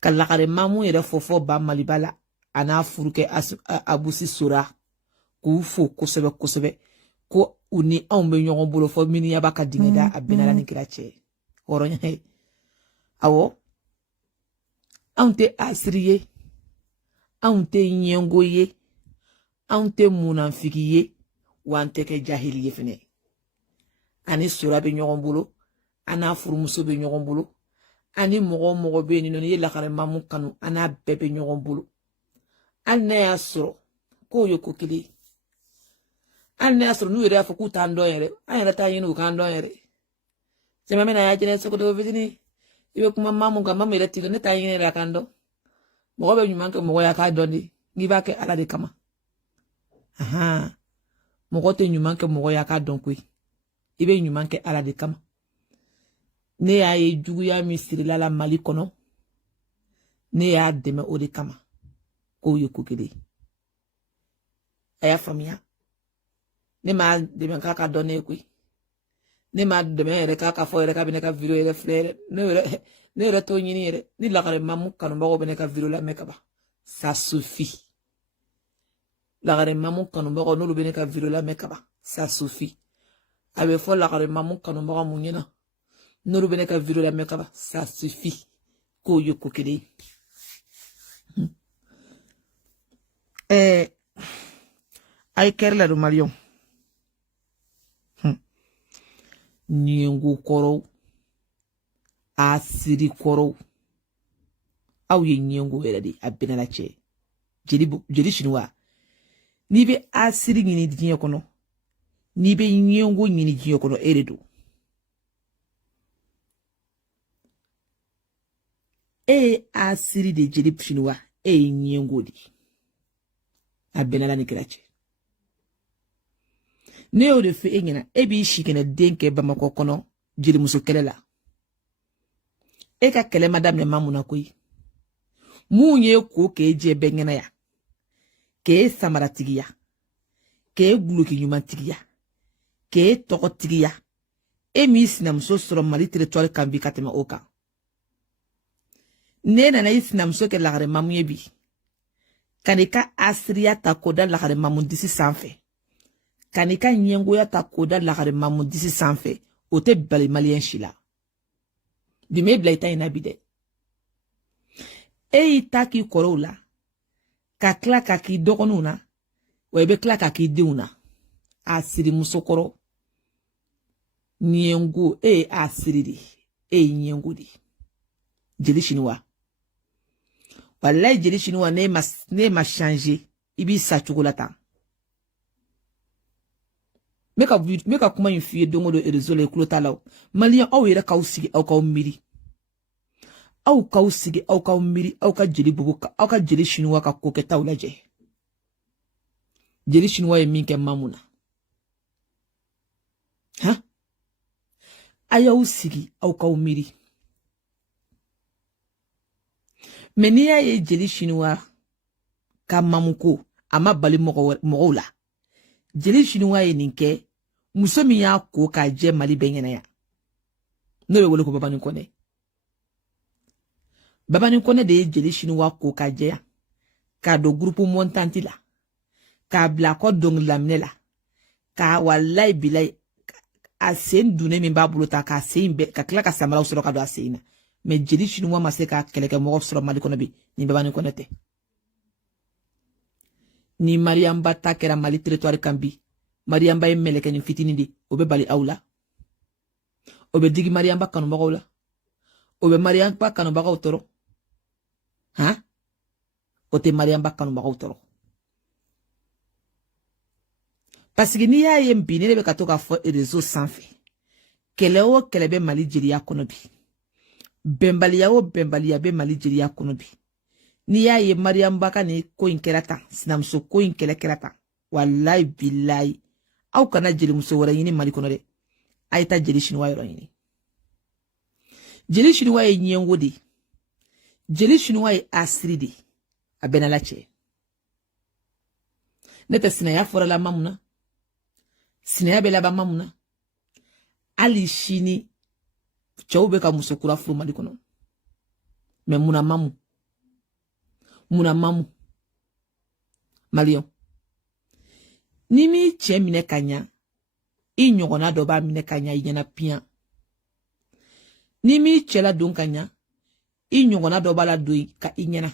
Kalakare mamu yere fofo ba malibala ana furuke abusi sura ku fo kosebe ko uni anw be ɲɔgɔn bolo fo mini yaba ka dingeda abenala ni kira cɛ horonya he awo anw tɛ asiri ye anw tɛ ɲɛngo ye anw tɛ munafiki ye wa an tɛ kɛ jahili ye fɛnɛ ani sura be ɲɔgɔn bolo ana furumuso be ɲɔgɔn bolo ani mɔgɔ be ni no ye lakare mamu kanu ana bɛɛ be ɲɔgɔn bolo an na y'a sɔrɔ ko ye ko kelen an na y'a sɔrɔ n'u yɛrɛ y'a fɔ k'u t'an dɔn yɛrɛ an yɛrɛ t'a ɲini u k'an dɔn yɛrɛ cɛman bɛna y'a jɛnɛ sogodo fitini i bɛ kuma mamu kan mamu yɛrɛ t'i dɔn ne t'a ɲini yɛrɛ a k'an dɔn mɔgɔ bɛ ɲuman kɛ mɔgɔ ya k'a dɔn de n'i b'a kɛ ala de kama mɔgɔ tɛ ɲuman kɛ mɔgɔ ya k'a dɔn koyi i bɛ ɲuman kɛ ala de kama ne y'a ye juguya min sirila la Mali kɔnɔ ne y'a dɛmɛ o de kama k'o ye ko kelen a y'a faamuya ne m'a dɛmɛ k'a ka dɔn ne ye koyi ne m'a dɛmɛ yɛrɛ k'a ka fɔ yɛrɛ k'a bɛ ne ka video yɛrɛ filɛ yɛrɛ ne yɛrɛ t'o ɲini yɛrɛ ni lakare mamu kanubagaw bɛ ne ka video lamɛn ka ban ça suffit lakare mamu kanubagaw n'olu bɛ ne ka video lamɛn ka ban ça suffit a bɛ fɔ lakare mamu kanubagaw mun ɲɛna n'olu bɛ ne ka video lamɛn ka ban ça suffit k'o ye ko kelen a ye kɛri la don maliyɛnw ɲɛngo kɔrɔw asiri kɔrɔw aw ye ɲɛngo yɛrɛ de a benala cɛ jeli sinuwa n'i bɛ asiri ɲini diɲɛ kɔnɔ n'i bɛ ɲɛngo ɲini diɲɛ kɔnɔ e de don e ye asiri de jeli sinuwa e ye ɲɛngo de a benala ni kira cɛ ne y'o de fɛ e ɲɛna e b'i si kɛnɛ den kɛ Bamakɔ kɔnɔ jelimuso kɛlɛ la e ka kɛlɛ ma daminɛ ma mun na koyi mun ye ko k'e jɛ bɛɛ ŋɛnaya k'e samaratigiya k'e guloki ɲuman tigiya k'e tɔgɔ tigiya e m'i sinamuso sɔrɔ Mali territoire kan bi ka tɛmɛ o kan ne nana i sinamuso kɛ lakare mamu ye bi ka n'i ka asiriya ta k'o da lakare mamu disi sanfɛ ka n'i ka ɲɛngoya ta k'o da lakare mamu disi sanfɛ o tɛ bali maliyɛn si la bi me bila i ta in na bi dɛ e y'i ta k'i kɔrɔw la ka tila ka k'i dɔgɔninw na wa i bɛ tila ka k'i denw na a siri musokɔrɔ ɲɛngo e ye a siri de e ye ɲɛngo de jeli sinuwa wallahi jeli sinuwa ne ma changer i b'i sa cogo la tan me ka kuma in f'i ye don o don réseau la i kulo t'a la maliyɛn aw yɛrɛ k'aw sigi aw k'aw miiri aw k'aw sigi aw k'aw miiri aw ka jeli bugu aw ka jeli sinuwa ka ko kɛtaw lajɛ jeli sinuwa ye min kɛ mamu na a y'aw sigi aw k'aw miiri mais n'i y'a ye jeli sinuwa ka mamu ko a ma bali mɔgɔw la jeli sinuwa ye nin kɛ muso min y'a ko k'a jɛ Mali bɛɛ ɲɛnaya n'o bɛ wele ko Babani Kɔnɛ Babani Kɔnɛ de ye jeli sinuwa ko k'a jɛya k'a don groupe montante la k'a bila kɔ dɔnkililaminɛ la k'a wallahi bilahi a sen dunne min b'a bolo ta k'a sen bɛɛ ka tila ka samaraw sɔrɔ ka don a sen na mais jeli sinuwa ma se ka kɛlɛkɛmɔgɔ sɔrɔ Mali kɔnɔ bi ni Babani Kɔnɛ tɛ ni Mariamba ta kɛra Mali territoire kan bi Mariamba ye mɛlɛkɛ ni fitini de o bɛ bali aw la o bɛ digi Mariamba kanubagaw la o bɛ Mariamba kanubagaw tɔrɔ o tɛ Mariamba kanubagaw tɔrɔ parce que n'i y'a ye bi ne bɛ ka to k'a fɔ réseau sanfɛ kɛlɛ o kɛlɛ bɛ Mali jeliya kɔnɔ bi bɛnbaliya o bɛnbaliya bɛ Mali jeliya kɔnɔ bi n'i y'a ye Mariamba ka ni ko in kɛra tan sinamuso ko in kɛra tan wallahi billahi aw kana jelimuso wɛrɛ ɲini Mali kɔnɔ dɛ a ye taa jeli sinuwa yɔrɔ ɲini jeli sinuwa ye ɲɛngo de jeli sinuwa ye asiri de a bɛnala cɛ ne tɛ sinaya fɔra la mamu na sinaya be laban mamuna ali shini cɛw be ka muso kura furu Mali kɔnɔ mais muna mamu Malien ni mi cɛ minɛ ka ɲa i ɲɔgɔnna dɔ b'a minɛ ka ɲa i ɲɛna piyan ni mi cɛ la don ka ɲa i ɲɔgɔnna dɔ b'a la don ka i ɲɛna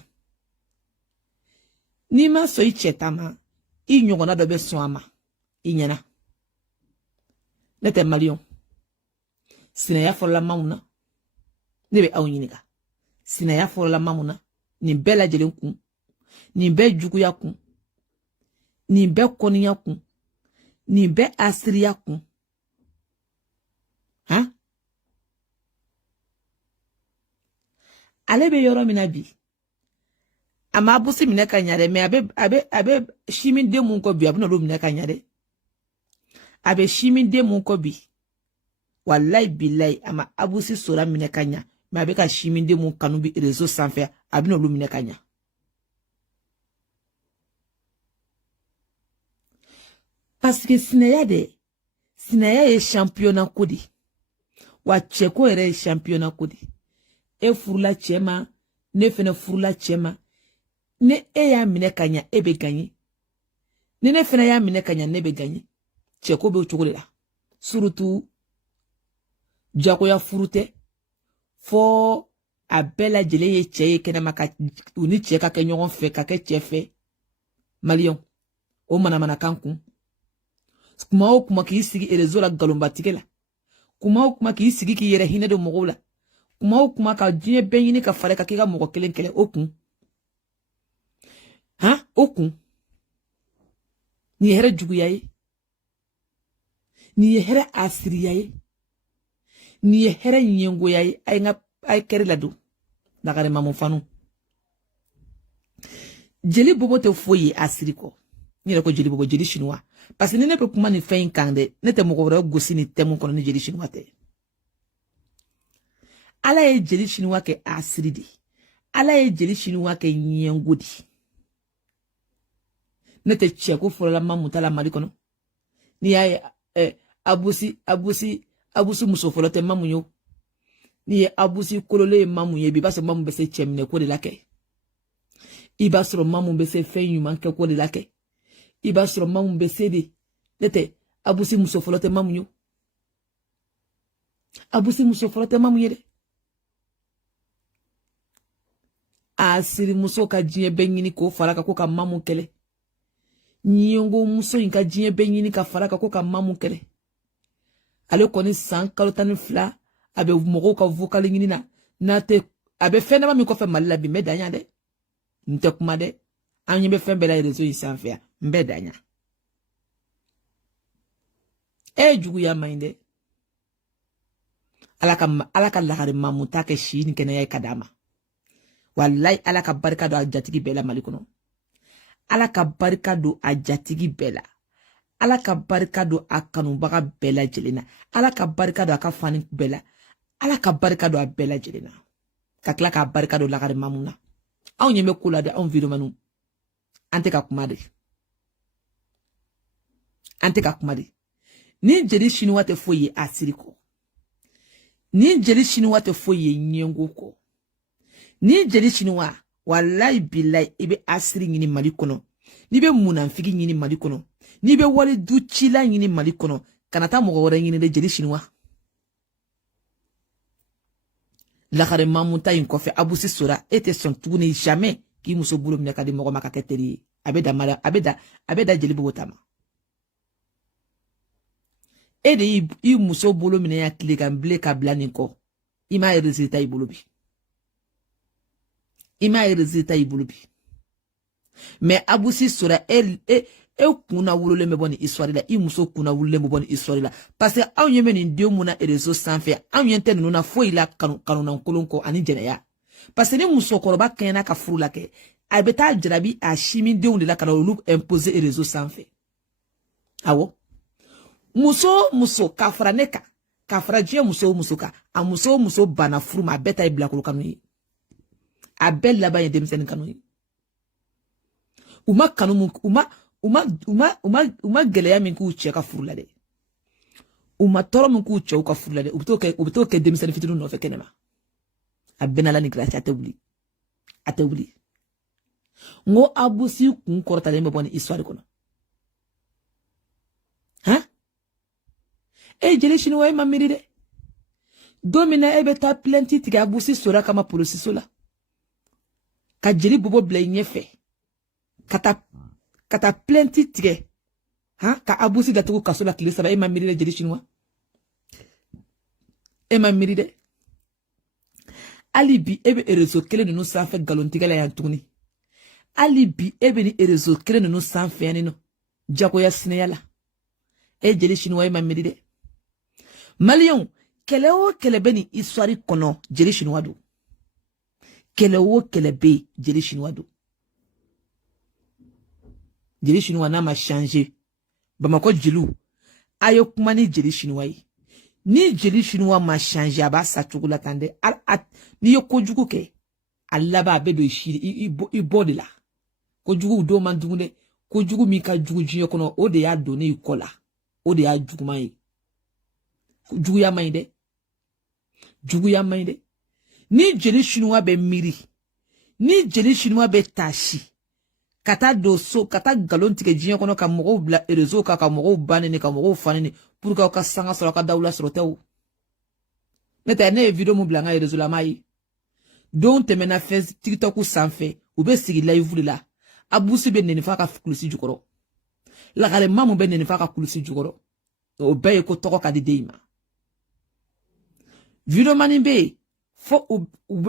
ni ma sɔn i cɛ ta ma i ɲɔgɔnna dɔ bɛ sɔn a ma i ɲɛna ne tɛ Malien sinaya fɔlɔla mamu na ne bɛ aw ɲininka sinaya fɔlɔla mamu na nin bɛɛ lajɛlen kun nin bɛɛ juguya kun nin bɛɛ kɔniya kun nin bɛɛ asiriya kun han ale bɛ yɔrɔ min na bi a ma Abusi minɛ ka ɲa dɛ mais a bɛ simin den mun kɔ bi a bɛ n'olu minɛ ka ɲa dɛ a bɛ simin den mun kɔ bi wallahi billahi a ma Abusi Sora minɛ ka ɲa mais a bɛ ka simin den mun kanu bi réseau sanfɛ a bɛ n'olu minɛ ka ɲa parce que sinaya ye championnat ko de wa cɛko yɛrɛ ye championnat ko de e furula cɛ ma ne fɛnɛ furula cɛ ma ne e y'a minɛ ka ɲa e bɛ gagner ni ne fɛnɛ y'a minɛ ka ɲa ne bɛ gagner cɛko bɛ o cogo de la surtout jagoya furu tɛ fo a bɛɛ lajɛlen ye cɛ ye kɛnɛma ka u ni cɛ ka kɛ ɲɔgɔn fɛ ka kɛ cɛ fɛ Malien o manamana kan kun kuma o kuma k'i sigi réseau la galonbatigɛ la kuma o kuma k'i sigi k'i yɛrɛ hinɛ don mɔgɔw la kuma o kuma ka diɲɛ bɛɛ ɲini ka fara ka k'i ka mɔgɔ kelen kɛlɛ o kun o kun nin ye hɛrɛ juguya ye nin ye hɛrɛ asiriya ye nin ye hɛrɛ ɲɛngoya ye a ye kɛri la don Lakare Mamu fanu jeli bobo tɛ foyi ye asiri kɔ n yɛrɛ ko jeli bobo jeli chinois parce que ni ne bɛ kuma ni fɛn in kan dɛ ne tɛ mɔgɔ wɛrɛ gosi ni thème kɔnɔ ni jeli chinois tɛ Ala ye jeli chinois kɛ asiri de Ala ye jeli chinois kɛ ɲɛngo de ne tɛ cɛ ko fɔlɔla mamu ta la Mali kɔnɔ ni y'a ye Abusi muso fɔlɔ tɛ mamu yo ni ye Abusi kolole ye mamu ye bi b'a sɔrɔ mamu bɛ se cɛ minɛ ko de la kɛ i b'a sɔrɔ mamu bɛ se fɛn ɲuman kɛ ko de la kɛ i b'a sɔrɔ mamu bɛ se de ne tɛ Abusi muso fɔlɔ tɛ mamu yo Abusi muso fɔlɔ tɛ mamu ye dɛ asiri muso ka diɲɛ bɛɛ ɲini k'o fara ka ko ka mamu kɛlɛ ɲɛngo muso in ka diɲɛ bɛɛ ɲini ka fara ka ko ka mamu kɛlɛ ale kɔni san kalo 12 a bɛ mɔgɔw ka vocal ɲini na n'a tɛ a bɛ fɛn dama min kɔfɛ Mali la bi n bɛ daɲa dɛ n tɛ kuma dɛ an ɲɛ bɛ fɛn bɛɛ la réseau in sanfɛ yan n bɛ daɲa juguya man ɲi dɛ Ala ka Lakare Mamu ta kɛ si ni kɛnɛya ye ka d'a ma wallahi Ala ka barika don a jatigi bɛɛ la Mali kɔnɔ Ala ka barika don a jatigi bɛɛ la Ala ka barika don a kanubaga bɛɛ lajɛlen na Ala ka barika don a ka fani bɛɛ la Ala ka barika don a bɛɛ lajɛlen na ka tila k'a barika don Lakare Mamu na anw ɲɛ bɛ ko la dɛ anw vidéoman an tɛ ka kuma de ni jeli chinois tɛ foyi ye asiri kɔ ni jeli chinois tɛ foyi ye ɲɛngo kɔ ni jeli chinois wallahi billahi i bɛ asiri ɲini Mali kɔnɔ ni bɛ munafiki ɲini Mali kɔnɔ ni bɛ wali du cila ɲini Mali kɔnɔ kana taa mɔgɔ wɛrɛ ɲini dɛ jeli chinois Lakare Mamu ta in kɔfɛ Abusi Sora e tɛ sɔn tuguni jamais k'i muso bolo minɛ ka di mɔgɔ ma ka kɛ teri ye a bɛ da jeli bobo ta ma e de i muso bolo minɛ ya tile kan bile ka bila nin kɔ i m'a ye résultat i bolo bi mais Abusi Sora e kunna wololen bɛ bɔ ni histoire la i muso kunna wololen bɛ bɔ ni histoire la parce que anw ɲɛ bɛ nin den mun na réseau sanfɛ anw ɲɛ tɛ ninnu na foyi la kanunan kolon kɔ ani jɛnɛya parce que ni musokɔrɔba kɛɲɛna ka furu la kɛ a bɛ taa jarabi a simidenw de la ka na olu imposer réseau sanfɛ awɔ muso ka fara ne kan ka fara diɲɛ muso kan a muso bana furu ma a bɛɛ ta ye bilakoro kanu ye a bɛɛ laban ye denmisɛnnin kanu ye u ma gɛlɛya min k'u cɛ ka furu la dɛ u ma tɔɔrɔ min k'u cɛw ka furu la dɛ u bɛ t'o kɛ denmisɛnnin fitinin nɔfɛ kɛnɛma a bɛna la ni grâce a tɛ wuli ngo abusi kun kɔrɔtalen bɛ bɔ ni histoire kɔnɔ han jeli chinois ma miiri dɛ don min na e bɛ taa plainte tigɛ abusi sora kama polisiso la ka jeli bobo bila i ɲɛfɛ ka taa plainte tigɛ ka abusi datugu kaso la tile 3 e ma miiri dɛ jeli chinois e ma miiri dɛ ali bi e bɛ réseau kelen ninnu sanfɛ galontigɛ la yan tuguni ali bi e bɛ ni réseau kelen ninnu sanfɛ yan nɔ jagoya sinaya la jeli chinois e ma miiri dɛ maliyɛnw kɛlɛ o kɛlɛ bɛ ni histoire kɔnɔ jeli chinois don kɛlɛ o kɛlɛ bɛ jeli chinois don jeli chinois n'a ma changer Bamako jeliw a ye kuma ni jeli chinois ye ni jeli chinois ma changer a b'a sa cogo la tan dɛ n'i ye kojugu kɛ a laban a bɛ don i bɔ de la kojugu dɔw man jugu dɛ kojugu min ka jugu diɲɛ kɔnɔ o de y'a donnen i kɔ la o de y'a juguman ye juguya man ɲi dɛ juguya man ɲi dɛ ni jeli chinois bɛ miiri ni jeli chinois bɛ taasi ka taa don so ka taa galon tigɛ diɲɛ kɔnɔ ka mɔgɔw bila réseau ka mɔgɔw banni ka mɔgɔw fanni pour que aw ka sanga sɔrɔ ka dawula sɔrɔ tɛ o ne tɛ ne ye vidéo mun bila n ka réseau la m'a ye don tɛmɛna TikTok sanfɛ u bɛ sigi live de la abusi bɛ nɛni f'a ka kulusi jukɔrɔ lakalema mun bɛ nɛni f'a ka kulusi jukɔrɔ o bɛɛ ye ko tɔgɔ ka di den ma vidéo mani bɛ yen fo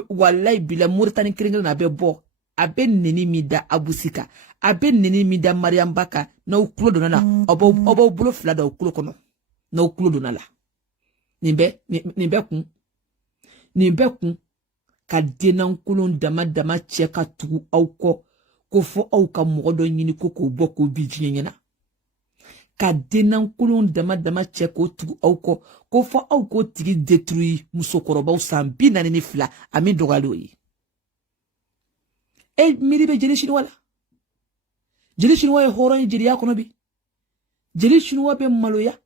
wallahi bila Mauritanie kelen na bɛ bɔ a bɛ nɛni min da abusi kan a bɛ nɛni min da Mariam ba kan n'aw tulo donna la aw b'aw bolo fila da aw tulo kɔnɔ n'aw tulo donna la nin bɛ kun ka denankolon dama cɛ ka tugu aw kɔ ko fɔ aw ka mɔgɔ dɔ ɲini ko k'o bɔ k'o bi diɲɛ ɲɛna ka denankolon dama cɛ k'o tugu aw kɔ ko fɔ aw k'o tigi détruire musokɔrɔbaw san 42 a min dɔgɔyalen o ye miiri bɛ jeli chinois la jeli chinois ye hɔrɔn ye jeliya kɔnɔ bi jeli chinois bɛ maloya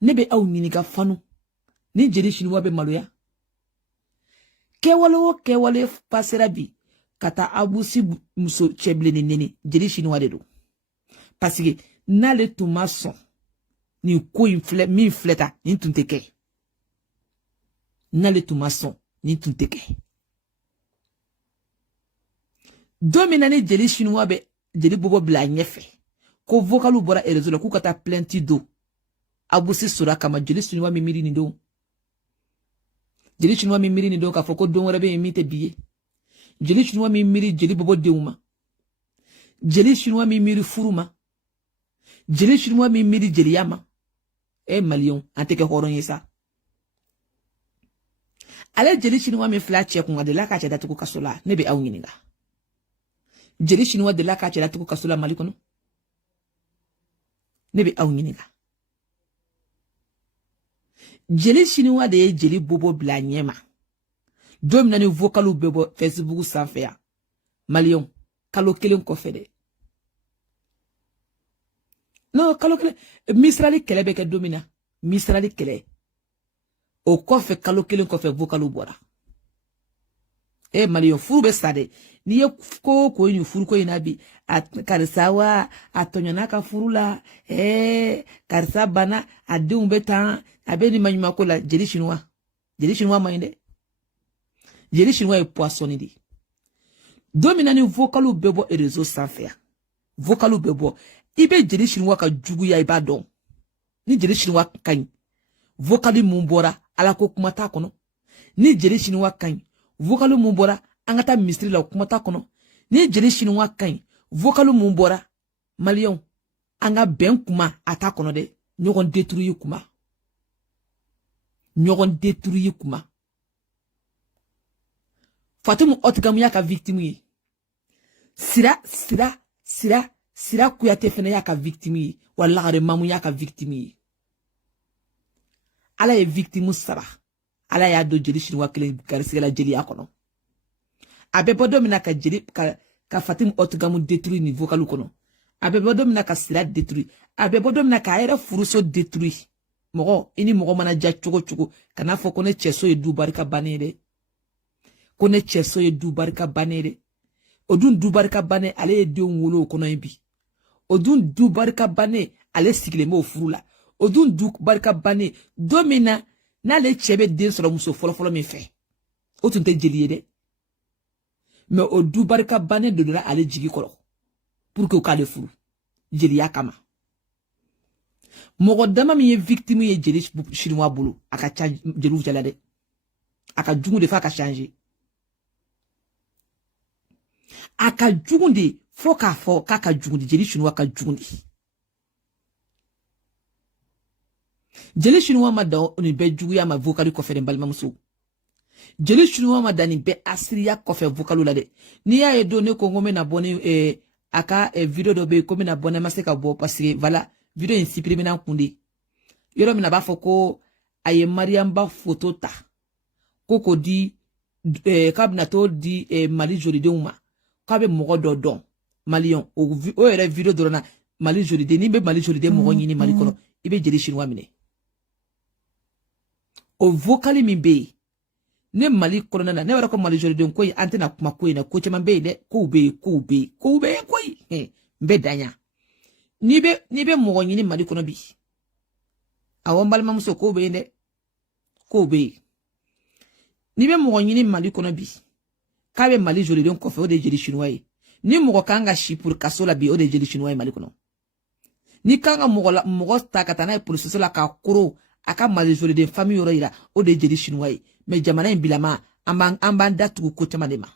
ne bɛ aw ɲininka fanu ni jeli chinois bɛ maloya kɛwale o kɛwale pasera bi ka taa abusi muso cɛbilenni nɛni jeli chinois de don parce que n'ale tun ma sɔn nin ko in filɛ min filɛ ta nin tun tɛ kɛ n'ale tun ma sɔn nin tun tɛ kɛ don min na ni jeli chinois bɛ jeli bobo bila a ɲɛfɛ ko vocalu bɔra réseau la k'u ka taa plainte do abusi sora kama jeli chinois min miiri nin don jeli chinois min miiri nin don k'a fɔ ko don wɛrɛ bɛ yen min tɛ bi ye jeli chinois min miiri jeli bobo denw ma jeli chinois min miiri furu ma jeli chinois min miiri jeliya ma maliyɛnw an tɛ kɛ hɔrɔn ye sa ale jeli chinois min filɛ a cɛ kun a delila k'a cɛ datugu kaso la ne bɛ aw ɲininka jeli chinois delila k'a cɛ datugu kaso la Mali kɔnɔ ne bɛ aw ɲininka jeli chinois de ye jeli bobo bila a ɲɛ ma don min na ni vocalu bɛ bɔ Facebook sanfɛ yan maliyɛnw kalo kelen kɔfɛ dɛ non kalo kelen misirali kɛlɛ bɛ kɛ don min na misirali kɛlɛ o kɔfɛ kalo kelen kɔfɛ vocalu bɔra maliyɛnw furu bɛ sa dɛ n'i ye ko nin furu ko in na bi karisa wa a tɔɲɔna ka furu la karisa bana a denw bɛ tan a bɛ ni maɲuman ko la jeli chinois man ɲi dɛ jeli chinois ye poisson de ye don min na ni vocalu bɛ bɔ réseau sanfɛ yan vocalu bɛ bɔ i bɛ jeli chinois ka juguya i b'a dɔn ni jeli chinois ka ɲi vocalu mun bɔra ala ko kuma t'a kɔnɔ ni jeli chinois ka ɲi vocalu mun bɔra an ka taa misiri la o kuma t'a kɔnɔ ni jeli chinois ka ɲi vocalu mun bɔra maliyɛnw an ka bɛn kuma a t'a kɔnɔ dɛ ɲɔgɔn détruire kuma Fatimu Otgamu y'a ka victime ye Sira Kuyate fene y'a ka victime ye Wallahare Mamu y'a ka victime ye Ala ye victime saba Ala y'a do jeli chinois kelen garisigɛ jeli a kɔnɔ a bɛ bɔ don min na ka Fatimu Otgamu détruire ni vocalu kɔnɔ Abe bodomina ka sira détruit. Abe bodomina ka era furuso détruit. Mogo, ini mogo mana ja chogo chogo. Kana fo kone cheso ye du barika banere. Kone cheso ye du barika banere. Odun du barika bane ale ye den wolo kono ebi. Odun du barika bane ale sigile mo furula. Odun du barika bane domina na le chebe den soro muso folo mi fe. O tun te jeli ye de. Mais o du barika bane donnera ale jigi kolo. Pour que o kale furu. Jeli ya kama. Mogo dama mi ye victime ye jeli chinois bolo. Aka jelu jala de. Aka jungu de fa aka changer. Aka jugundi fo kaka jugundi jeli chinois ka jugundi jeli chinois ma da ni be juguya ma vocalu ko fere balma muso jeli chinois ma da ni be asriya ko fe vocalu la de ni ya e donné ko ngome na boni aka video do be ko me na boni ma se ka bo parce que voilà video in supprimer na kundi yoro mi na ba foko aye mariamba photo ta koko di kabna to di mali joli de uma kabe mogo do don malion o ere video dorona mali joli de ni be mali joli de mogo nyini mali kono ibe jeli chinois mine o vocali mi be ne mali kono na ne wara ko mali joli de ko antena kuma ko ina ko chema be de ko be ko mbe danya ni be mogo nyini mali kono bi awon balma muso ko be ne ko be ni be mogo nyini mali kono bi kabe mali joli don ko fe o de jeli chinois ni mogo kanga shi pour kasola bi o de jeli chinois mali kono ni kanga mogo takata na pour sola ka koro aka mali joli de famille yoro ira o de jeli chinois mais jamana bilama amban datu ko tema de ma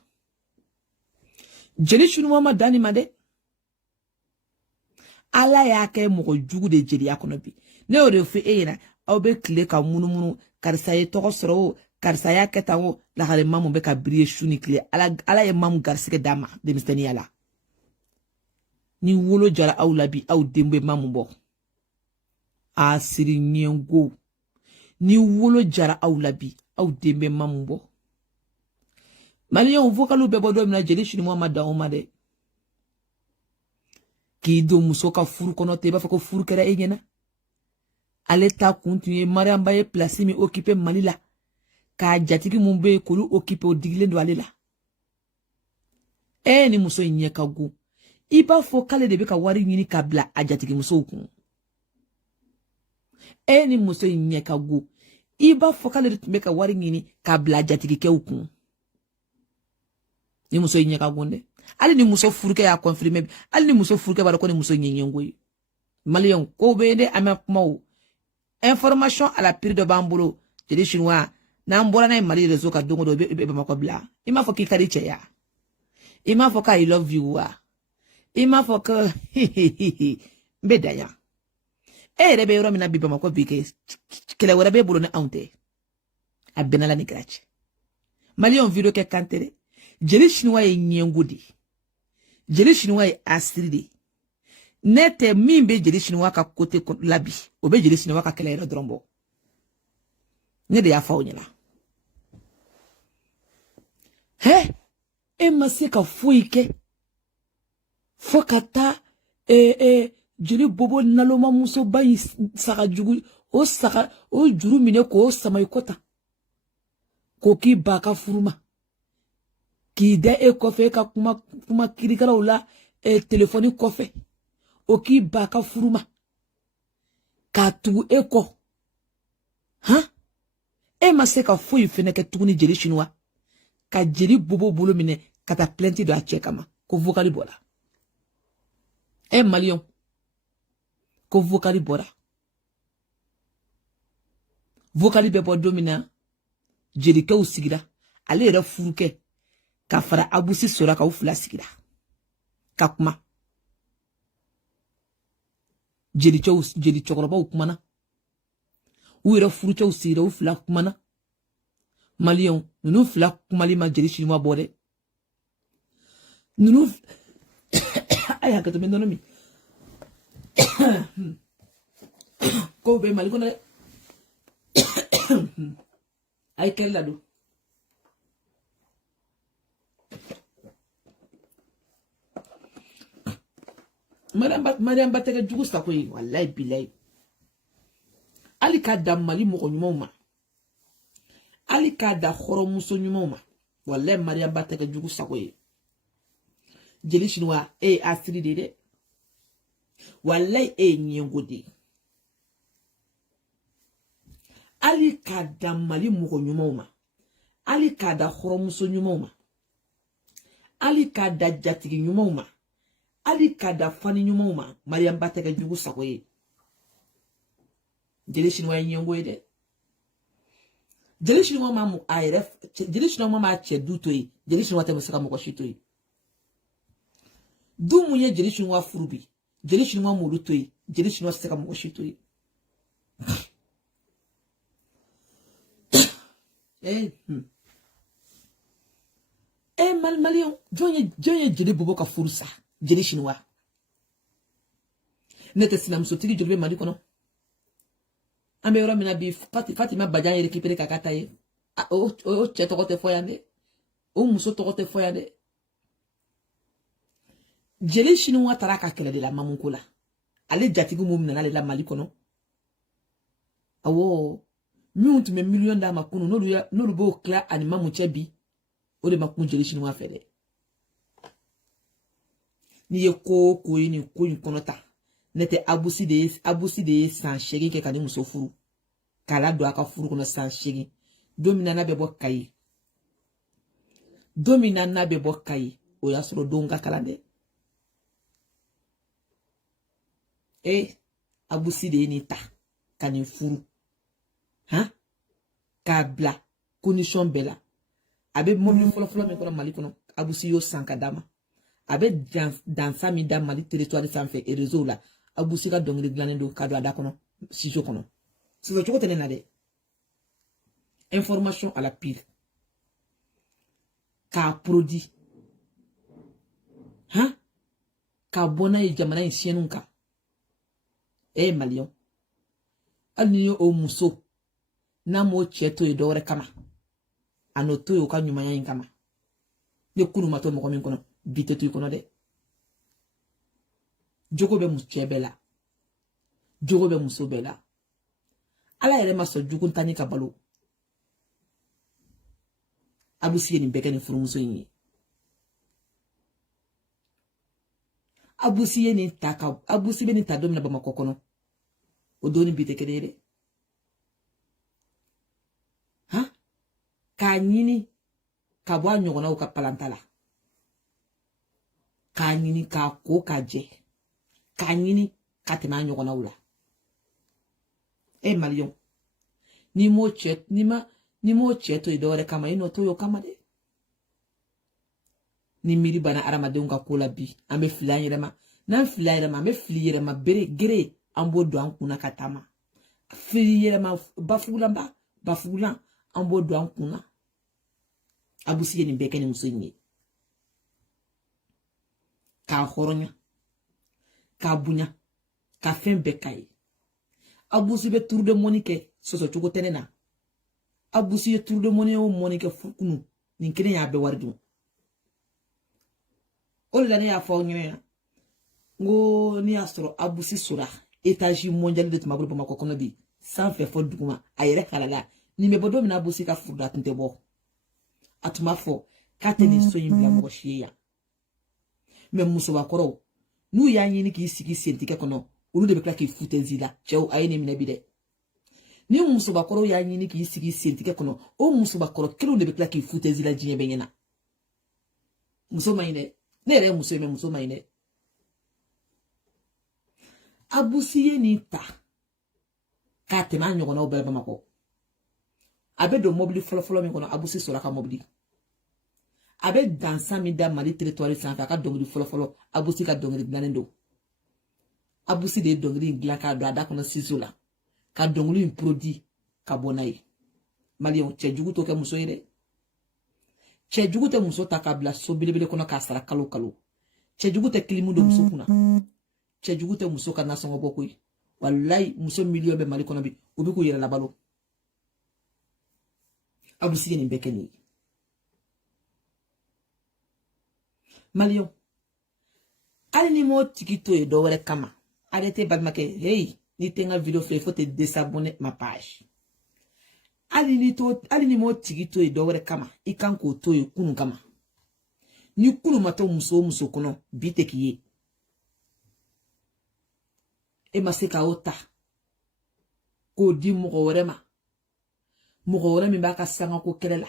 jeli chinois ma dani ma de ala ya ke mogo jugu de jeli akono bi ne o de fe ena o be kle ka munumunu karisa ye toko soro karisa ya keta wo la hale mamu be ka briye shuni kle ala ye mamu garsike dama de misteni ala ni wolo jara aw labi aw dembe mamu bo asiri nyengo ni wolo jara aw labi aw dembe mamu bo malion vokalu be bodo mina jeli shuni mo mada o made ki do muso ka furu kono te ba fa ko furu kera enyena ale ta kuntunye mariamba ye place mi occuper malila ka jatigi mumbe kulu occupé o digle ndo alela ni muso nye kagu iba fo kale de be ka wari nyini kabla a jatigi muso kun ni muso nye kagu iba fo kale de be ka wari nyini kabla a jatigi ke ukun ni muso nye kagu nde ali ni muso furuke ya confirmer ali ni muso furuke ba ko ni muso nye ngoyi malion ko be de amapmo information à la pire de bambulo jeli chinois na mbora na mali rezo ka dongo do be mako bla ima fo ki kari cheya ima fo ka I love you wa ima fo ka be daya rebe yoro mina biba mako bike kele wora be buro na aunte abenala ni grache mali on video ke kantere jeli chinois ye nyengudi jeli chinois ye asridi nete mimbe jeli chinois ka kote labi obe jeli chinois ka kele drombo ne de ya fa onyela masika fuike fokata jeli bobo naloma muso bayi saka jugu o juru mine ko samay kota ko ki baka furuma ki de kofe ka kuma kirikala ula telefoni kofe o ki baka furuma ka tu eko masika fuyi feneke tuguni jeli chinois ka jeli bobo bolo mine kata plenty do a kama ko vocali bora malion ko vocali bora vocali be bo domina jeli ke usigira ale re furuke ka fara abusi sora ka ufula sigira ka kuma jeli chokoroba ukumana uira furuke usira ufula kumana malion nunu fila kumali ma jeli chinois bode nunu aya ka to mendono mi ko be mali kona ay kella do Mariam Batega jugu sakoyi wallahi billahi ali ka da mali mogo ɲumanw ma ali ka da horo muso ɲumanw ma wallahi Mariam Batega jugu sakoyi jeli chinois asiri de wallahi nyengo de ali ka da mali mogo ɲumanw ma ali ka da horo muso ɲumanw ma ali ka da jatigi ɲumanw ma ali ka da fani ɲumanw ma Mariam Batega jugu sakoyi jeli chinois nyengo de jeli chinois ma mu ayre jeli chinois ma che du to yi jeli chinois te musaka mo shi to yi du mu ye jeli chinois furubi jeli chinois mu to yi jeli chinois saka mo shi to yi Malion jonye jeli bobo ka furusa jeli chinois nete sinamso tigi jolbe mali kono ambe yoro mina bi Fatima Badian récupérer kakata ye o che tokote foyande o muso tokote foyande jeli chinois taraka kele de la mamunkola ale jatigu mum na la mali kono awo mi me million da makunu nolu bo kla anima mu chebi o de makun jeli chinois fele ni ye ko ni ko yin konota nete abusi de san shegi ke kani muso furu kala do aka furu kono san shegi domina na bebo kayi o ya soro donga kalande abusi de ni ta kani furu kabla condition bela abe mobile folo me kono mali kono abusi yo sankadama abe dansa mi da mali territoire sanfé et réseau la abusi ka dongli glané do kado ada kono sijo kono si so choko tene de information à la pile ka produit ka bona e jamana isienunka malion alniyo o muso na mo cheto e dore kama anoto yo ka nyuma yin kama ne kunu mato mo komin kono bitetu kono de jogo be muchebela jogo be musobela ala yere maso jugun tani ka balo abusi ni beke ni furumuso yin abusi ni taka abusi be ni tadomina ba makokono odoni biteke de ka nyini ka bwa nyogona o ka palantala ka nyini ka ko ka je ka nyini ka tema nyogona ula malion ni mo cheto idore kama ino to yo kama de ni miri bana aramadenw ka kola bi ambe filayirema nan filayirema ambe filiyirema bere gere ambo do an kuna katama filiyirema bafulan ambo do an kuna abusi ni beke ni musinyi ka horonya ka bunya ka fembe kai abusi be tour de monique soso chugo tenena abusi ye tour de monique fukunu ni kene ya be wardu ola ne ya fa nyene ngo ni astro abusi sura étage mondial de tumabulu ba makokono bi sans faire faute duguma ayere kalala ni me bodo mina abusi ka furda tinte bo atuma fo kateni so yimbla mo shiya me muso bakoro nu ya nyini ki sigi sentike kono olu de be kla ki futenzila chew ayene mina bide ni muso bakoro ya nyini ki sigi sentike kono o muso bakoro kelo de be kla ki futenzila jinye benyena muso mayine nere muso mayine abusi ye ni ta katema nyogona obele bamako abe do mobili folo mi kono abusi sora ka mobili abe dansa mi da mali territoire sanfa ka dongri folo abusi ka dongri glanendo abusi de dongri glan ka do ada kono sizola ka dongri produit ka bonai malion chejugu to ke muso ire chejugu te muso ta ka bla so bilebele kono ka sara kalo chejugu te klimu do muso kuna chejugu te muso ka nasongo bokui wallahi muso million be mali kono bi obi ko yere la balo abusi ni bekeni Malion Ali ni mo tikito e do wele kama. Arrêtez balmake. Hey, ni tenga vidéo fait, faut te désabonner ma page. Ali ni mo tikito e do wele kama. Ikan ko to e kunu kama. Ni kunu mato muso kono bite kiye. E maseka ota. Ko di mogo wele ma. Mogo wele mi baka sanga ko kelela.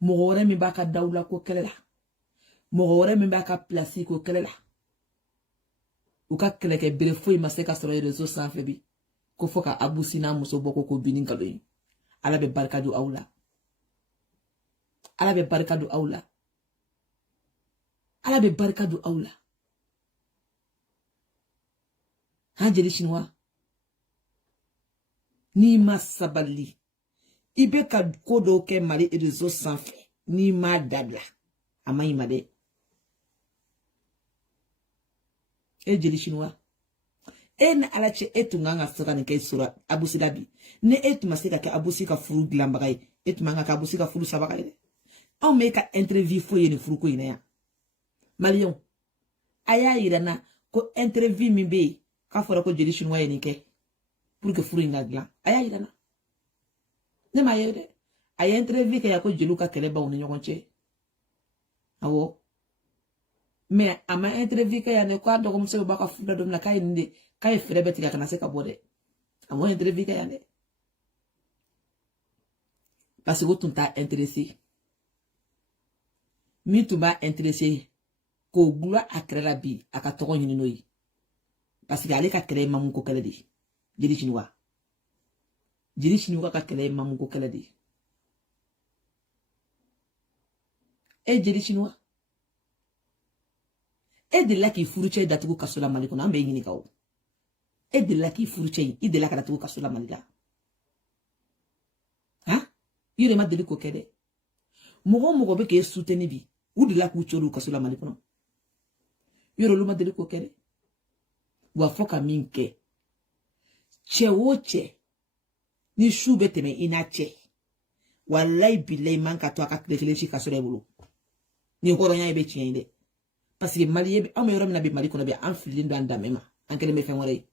Mogo wele mi baka daula ko kelela. Mogo wele mi baka plasi ko kelela. Ou ka keleke bere foyi maseka soro rezo sanfɛ bi ko fo ka abusi na muso boko ko binin kalo ala be barka du aula ala be barka du aula ala be barka du aula hanjeli chinois ni ma sabali ibe ka kodo ke mali rezo sanfɛ ni ma dabla amayi made e jeli chinois e na alache etunganga saka ne ke sura abusi dabi ne etuma seka ke abusi ka furu glambagai etumanga ka abusi ka furu sabagai on me ka interview fo yene furu ko ina ya malion aya irana ko interview mi be ka fora ko jeli chinois yene ke pour que furu ina glan aya irana ne ma yede aya interview ke ya ko jelu ka kele ba woni nyokonche awo mais ama interview ka ya ne ko ando ko mse ba ka fuda dom la kay ndi kay fere beti ka kana se ka bode amo interview ka ya ne parce que tu t'as intéressé mi tu ba intéressé ko gula akrela bi aka to nyini noyi parce que ale ka créer mamu ko kala di jiri chinois ka créer mamu ko kala di e jiri chinois e de la ki furuche datugu kasola maliko na mbe ngini kawo e de la ki furuche i de la ka datugu kasola malika ha yure ma deli ko kede mogo be ke soutenir bi u de la ku cholu kasola maliko no yure lu ma deli ko kede wa foka minke chewoche ni shube teme inache wallahi billahi manka to aka klekelechi kasola bulu ni horonya ebe chiende parce que mali yebe am yorom na bi mali kono bi am filin do andame ma ankele me fen wore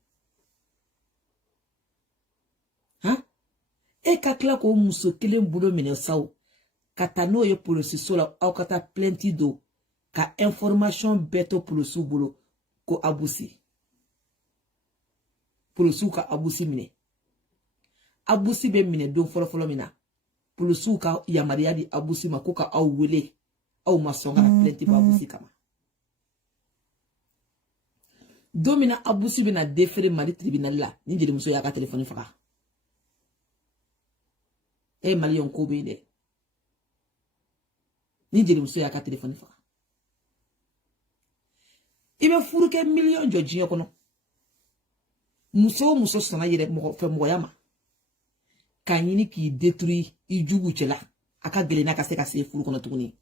ha e ka kla ko muso kele mbulo mine saw kata no ye police sola au kata plenty do ka information beto police bulo ko abusi police ka abusi mine abusi be mine don folo mina police ka ya maria di abusi makoka au wele au masonga na plenty ba abusi kama domina abusi bina defere mali tribunal la ni jeli muso ya ka telefoni faka e mali on ko be de ni jeli muso ya ka telefoni faka ibe furuke million jojiyo kono muso sana yere mo yama kanyini ki détruire ijugu chela aka gele na ka se furu kono tuguni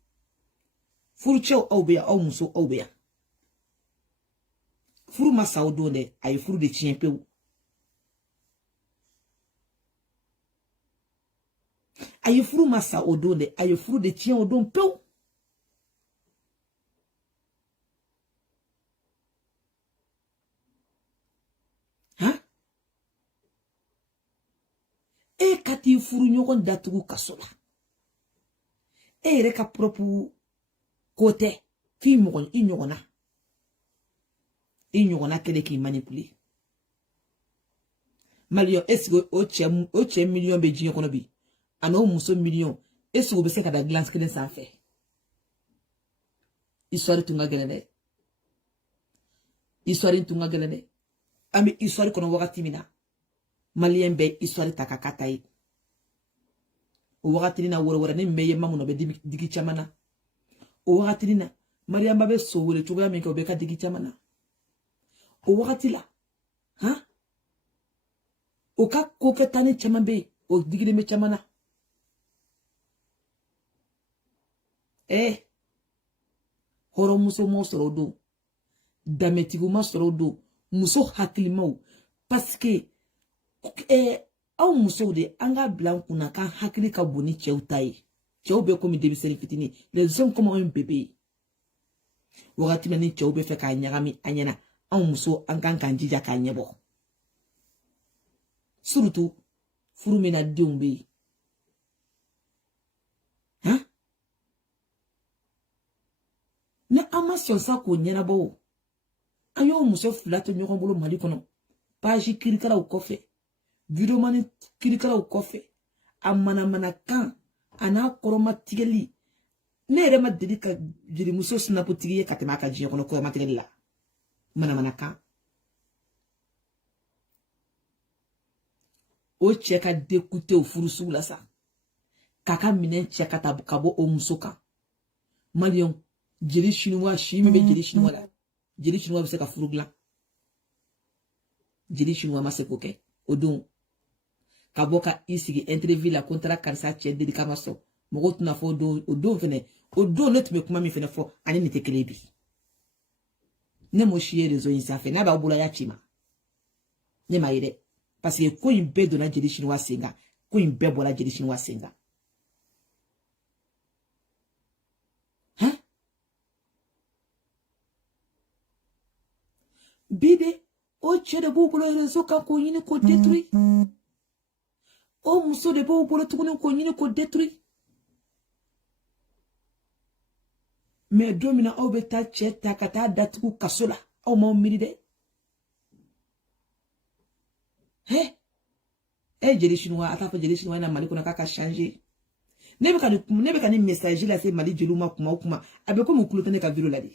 furu cheo au be au muso au be furu masa odonde ay furu de chien peu ay furu masa odonde ay furu de chien odon peu ha e kati furu nyogon datugu kasola e reka propre côté fi mogon inyogona inyogona kele ki manipuler malio esigo oche million be jinyo kono bi ano muso million esigo be se kada glance kelen sa fait histoire tunga gelene ami histoire kono wakati mina malien be histoire takakata yi o wakati na wora ne meye mamuno be digi chamana o wakati na mariamba be so wole tuba me ko be ka digi chamana o wakati la ha o ka ko ke tane chamambe o digide me chamana horo muso mo soro do dametigu ma soro do muso hakilimaw parce que aw muso de anga blankuna kan hakili ka boni chewtai chew be komi debiseri fitini les hommes comme un bébé wagati min ni cɛw bɛ fɛ k'a ɲagami an ɲɛna anw muso an kan k'an jija k'a ɲɛbɔ surtout furu min na denw bɛ yen han ni an ma sɔn sa k'o ɲɛnabɔ o an y'o muso fila to ɲɔgɔn bolo Mali kɔnɔ page kirikaraw kɔfɛ videomani kirikaraw kɔfɛ a manamana kan a n'a kɔrɔmatigɛli ne yɛrɛ ma deli ka jelimuso sinapotigi ye ka tɛmɛ a ka diɲɛ kɔnɔ kɔrɔmatigɛli la manamana kan o cɛ ka dekute o furusugu la sa k'a ka minɛn cɛ ka bɔ o muso kan maliyɛnw jeli chinois si min bɛ jeli chinois la jeli chinois bɛ se ka furu dilan jeli chinois ma se k'o kɛ o don ka bɔ ka i sigi interview la ko n taara karisa cɛ deli kama sɔn mɔgɔw tɛna fɔ o don fɛnɛ o don ne tun bɛ kuma min fɛnɛ fɔ ani nin tɛ kelen bi ne m'o si ye réseau in sanfɛ n'a b'a bolo a y'a ci ma ne m'a ye dɛ parce que ko in bɛɛ donna jeli chinois sen kan ko in bɛɛ bɔra jeli chinois sen kan bi de o cɛ de b'u bolo réseau kan k'o ɲini k'o détruire o muso de b'u bolo tuguni k'o ɲini k'o détruire mais don min na aw bɛ taa cɛ ta ka taa datugu kaso la aw m'aw miiri dɛ jeli chinois a t'a fɔ jeli chinois na Mali kɔnɔ k'a ka changer ne bɛ ka ni message lase Mali jeliw ma kuma o kuma a bɛ komi u tulo tɛ ne ka vidéo la de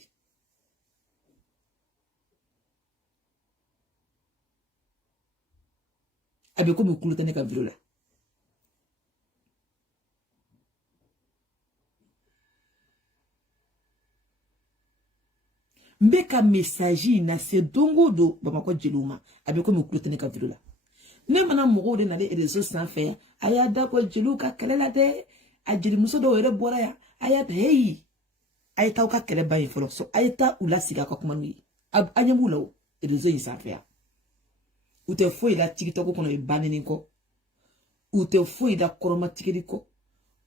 a bɛ komi u tulo tɛ ne ka vidéo la n bɛ ka message na se don o don Bamakɔ jeliw ma a bɛ komi u tulo tɛ ne ka vidéo la ne mana mɔgɔw de nale réseau sanfɛ a y'a dabɔ jeliw ka kɛlɛ la dɛ a jelimuso dɔw yɛrɛ bɔra yan a y'a ta heyi a ye taa aw ka kɛlɛ ba in fɔlɔ so a ye taa u lasigi a ka kuma n'u ye a ɲɛ b'u la o réseau in sanfɛ yan u tɛ foyi la TikTok kɔnɔ ye banni kɔ u tɛ foyi la kɔrɔmatigɛli kɔ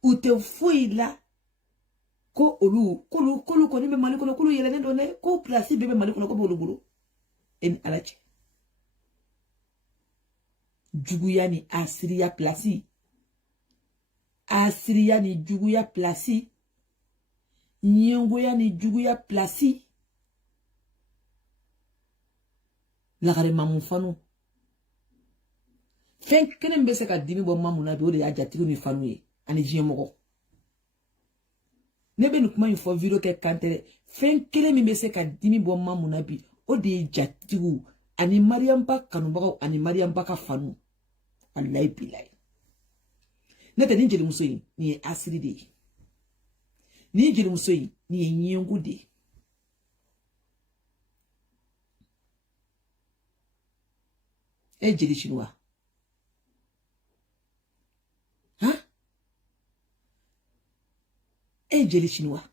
u tɛ foyi la ko olu kɔni bɛ Mali kɔnɔ k'olu yɛlɛnnen don dɛ ko place bɛɛ bɛ Mali kɔnɔ ko b'olu bolo e ni Ala cɛ juguya ni asiriya place asiriya ni juguya place ɲɛngoya ni juguya place lagare mamu fanu fɛn kelen bɛ se ka dimi bɔ mamu na bi o de y'a jatigiw ni fanu ye ani diɲɛ mɔgɔ ne bɛ nin kuma in fɔ video kɛ kan tɛ dɛ fɛn kelen min bɛ se ka dimi bɔ mamu na bi o de ye jatigiw ani Mariamba kanubagaw ani Mariamba ka fanu wallahi bilahi ne tɛ nin jelimuso in nin ye asiri de ye nin jelimuso in nin ye ɲɛngo de ye jeli chinois jeli chinois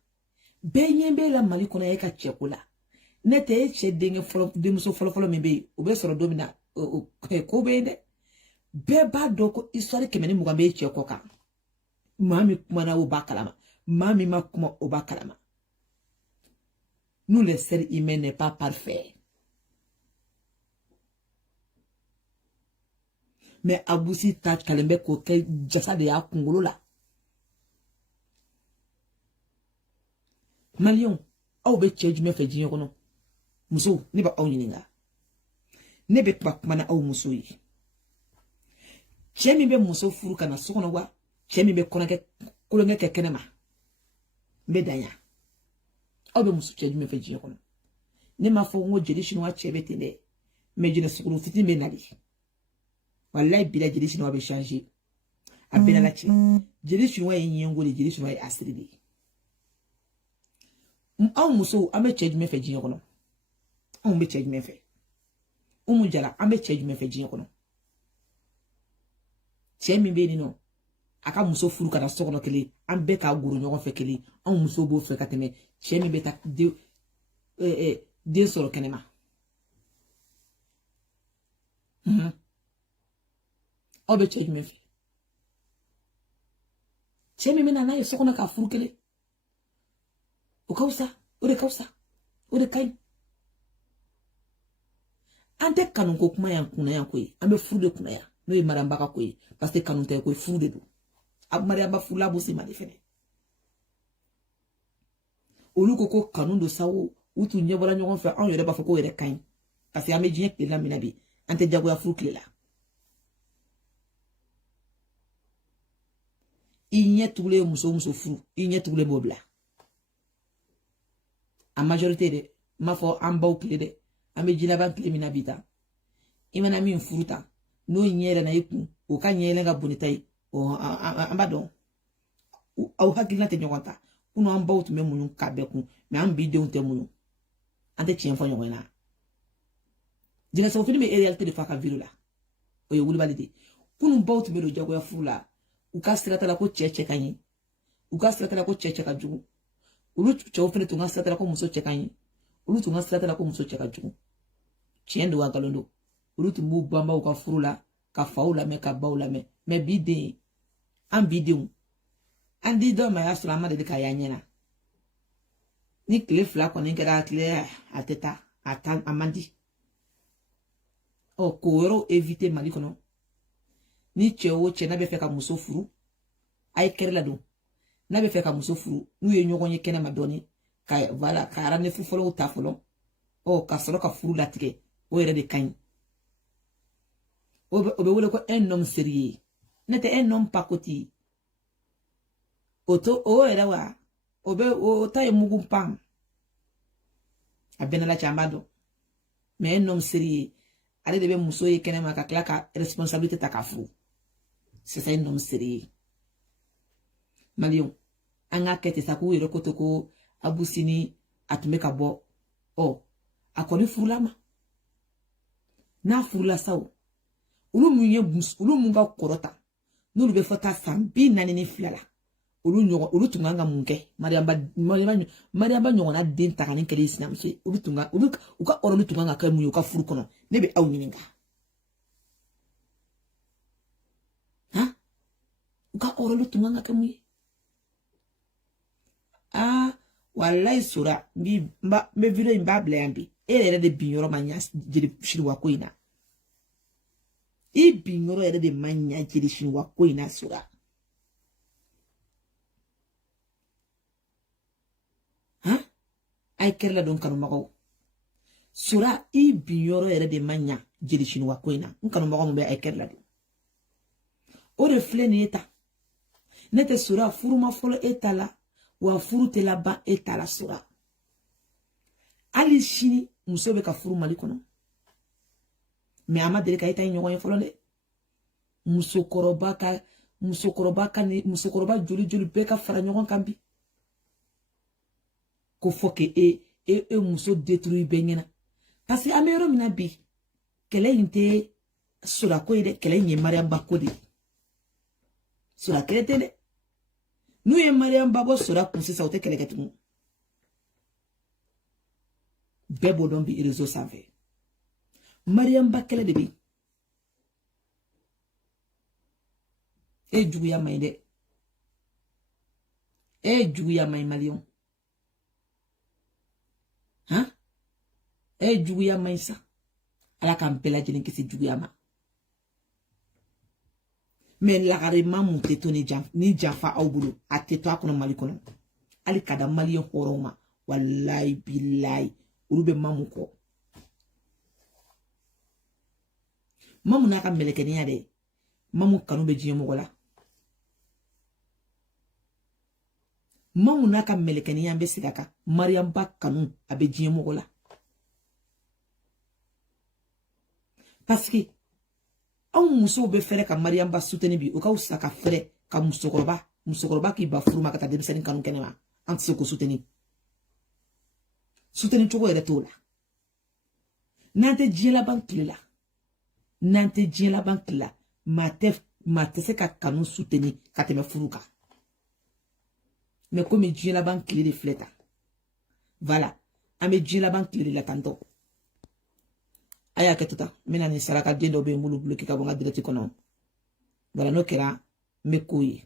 bɛɛ ɲɛ bɛ la Mali kɔnɔ e ka cɛko la ne tɛ e cɛ denmuso fɔlɔ min bɛ yen o bɛ sɔrɔ don min na ko bɛ yen dɛ bɛɛ b'a dɔn ko histoire 120 bɛ e cɛ kɔ kan maa min kumana o b'a kalama maa min ma kuma o b'a kalama nous les sœurs humains n'est pas parfait mais Abusi ta kalen bɛ k'o kɛ jasa de y'a kunkolo la Maliyɛnw aw bɛ cɛ jumɛn fɛ diɲɛ kɔnɔ musow ne bɛ aw ɲininka ne bɛ kuma na aw musow ye cɛ min bɛ muso furu kana so kɔnɔ wa cɛ min bɛ kolonkɛ kɛ kɛnɛ ma n bɛ dan yan aw bɛ muso cɛ jumɛn fɛ diɲɛ kɔnɔ ne m'a fɔ n ko jeli chinois cɛ bɛ ten dɛ mais jɛnɛ suguru fitinin bɛ nali wallahi bila jeli chinois bɛ changer a bɛɛ la cɛ jeli chinois ye ɲɛngo de jeli chinois ye asiri de ye aw musow an bɛ cɛ jumɛn fɛ diɲɛ kɔnɔ anw bɛ cɛ jumɛn fɛ Umu Jara an bɛ cɛ jumɛn fɛ diɲɛ kɔnɔ cɛ min bɛ yen nɔ a ka muso furu kana so kɔnɔ kelen an bɛɛ k'a goro ɲɔgɔn fɛ kelen anw musow b'o fɛ ka tɛmɛ cɛ min bɛ taa den sɔrɔ kɛnɛma aw bɛ cɛ jumɛn fɛ cɛ min bɛ na n'a ye so kɔnɔ k'a furu kelen o ka fisa o de ka fisa o de kaɲi an tɛ kanu ko kuma yan kunna yan koyi an bɛ furu de kunna yan n'o ye mariambaga ko ye parce que kanu tɛ koyi furu de don a mariamba furula b'o si ma de fɛnɛ olu ko kanu do sawo u tun ɲɛ bɔra ɲɔgɔn fɛ anw yɛrɛ b'a fɔ ko yɛrɛ kaɲi parce que an bɛ diɲɛ tile la min na bi an tɛ jagoya furu tile la i ɲɛ tugulen muso muso furu i ɲɛ tugulen b'o bila a majorité de m'a fɔ an baw tile dɛ an bɛ jilaban tile min na bi ta i mana min furu ta n'o ɲɛ yɛlɛna i kun o ka ɲɛ yɛlɛn ka bonita ye an b'a dɔn aw hakilina tɛ ɲɔgɔn ta kunu an baw tun bɛ muɲu ka bɛɛ kun mais an bi denw tɛ muɲu an tɛ tiɲɛ fɔ ɲɔgɔn na jɛnɛsɛgɛ fini bɛ réalité de fɔ a ka video la o ye wulibali de kunu baw tun bɛ don jagoya furu la u ka sirata la ko cɛ ka ɲi u ka sirata la ko cɛ ka jugu olu cɛw fana tun ka sirata la ko muso cɛ ka ɲi olu tun ka sirata la ko muso cɛ ka jugu tiɲɛ don wa nkalon don olu tun b'u banbaw ka furu la ka faw lamɛn ka baw lamɛn mais bi den an bi denw an di dɔ ma y'a sɔrɔ an ma deli k'a y'a ɲɛna ni tile fila kɔni kɛra tile a tɛ taa a man di ɔ k'o yɔrɔ éviter mali kɔnɔ ni cɛ o cɛ n'a bɛ fɛ ka muso furu a ye kɛrɛ la don n'a bɛ fɛ ka muso furu n'u ye ɲɔgɔn ye kɛnɛma dɔɔni ka voilà ka rendez-vous fɔlɔw ta fɔlɔ ɔ ka sɔrɔ ka furu latigɛ o yɛrɛ de ka ɲi o bɛ wele ko un homme sérieux ne tɛ un homme pas coté o yɛrɛ wa o ta ye mugu pan a bɛnna la cɛ an b'a dɔn mais un homme sérieux ale de bɛ muso ye kɛnɛma ka tila ka responsabilité ta k'a furu c'est ça un homme sérieux maliyɛnw an k'a kɛ ten sa k'u yɛrɛ ko to ko Abu Sini a tun bɛ ka bɔ ɔ a kɔni furula ma n'a furula sa o olu mun ka kɔrɔ ta n'olu bɛ fɔ ta san 42 la olu tun kan ka mun kɛ mariamba ɲɔgɔnna den ta ka ni kɛlɛ sinamuso u ka ɔrɔlu tun kan ka kɛ mun ye u ka furu kɔnɔ ne bɛ aw ɲininka han u ka ɔrɔlu tun kan ka kɛ mun ye wallahi sora n bɛ video in b'a bila yan bi e yɛrɛ de bin yɔrɔ ma ɲa jeli siriwa ko in na i bin yɔrɔ yɛrɛ de ma ɲa jeli siriwa ko in na sora a ye kɛrɛ la don kanubagaw sora i bin yɔrɔ yɛrɛ de ma ɲa jeli siriwa ko in na n kanubagaw mun bɛ a ye kɛrɛ la don o de filɛ nin ye ta ne tɛ sora furu ma fɔlɔ e ta la wa furu tɛ laban e ta la sora hali sini muso bɛ ka furu mali kɔnɔ mais a ma deli ka e ta ye ɲɔgɔn ye fɔlɔ dɛ musokɔrɔba joli bɛɛ ka fara ɲɔgɔn kan bi ko fɔ ke e muso détruit bɛɛ ɲɛna parce que an bɛ yɔrɔ min na bi kɛlɛ in tɛ sora ko ye dɛ kɛlɛ in ye mariamba ko de ye sora kɛlɛ tɛ dɛ n'u ye mariamba bɔ sora kun sisan o tɛ kɛlɛ kɛ tugun bɛɛ b'o dɔn bi réseau sanfɛ mariamba kɛlɛ de bɛ e juguya man ɲi dɛ e juguya man ɲi maliyɛnw han e juguya man ɲi sa ala k'an bɛɛ lajɛlen kisi juguya ma mais lagarema mun tɛ to ni janfa aw bolo a tɛ to a kɔnɔ mali kɔnɔ hali ka da maliyɛn hɔrɔnw ma wallahi billahi olu bɛ mamu kɔ mamu n'a ka mɛlɛkɛniya dɛ mamu kanu bɛ diɲɛ mɔgɔ la mamu n'a ka mɛlɛkɛniya bɛ sigi a kan mariamba kanu a bɛ diɲɛ mɔgɔ la parce que anw musow bɛ fɛrɛ ka mariamba soutenir bi o ka fisa ka fɛrɛ ka musokɔrɔba k'i ba furu ma ka taa denmisɛnnin kanu kɛnɛ ma an tɛ se ko soutenir cogo yɛrɛ t'o la n'an tɛ diɲɛ laban tile la maa tɛ se ka kanu soutenir ka tɛmɛ furu kan mais komi diɲɛ laban tile de filɛ tan voilà an bɛ diɲɛ laban tile de la tantɔ a y'a kɛ to tan n bɛna nin saraka den dɔ bɛ yen n b'olu bloquer ka bɔ n ka direct kɔnɔ voilà n'o kɛra n bɛ k'o ye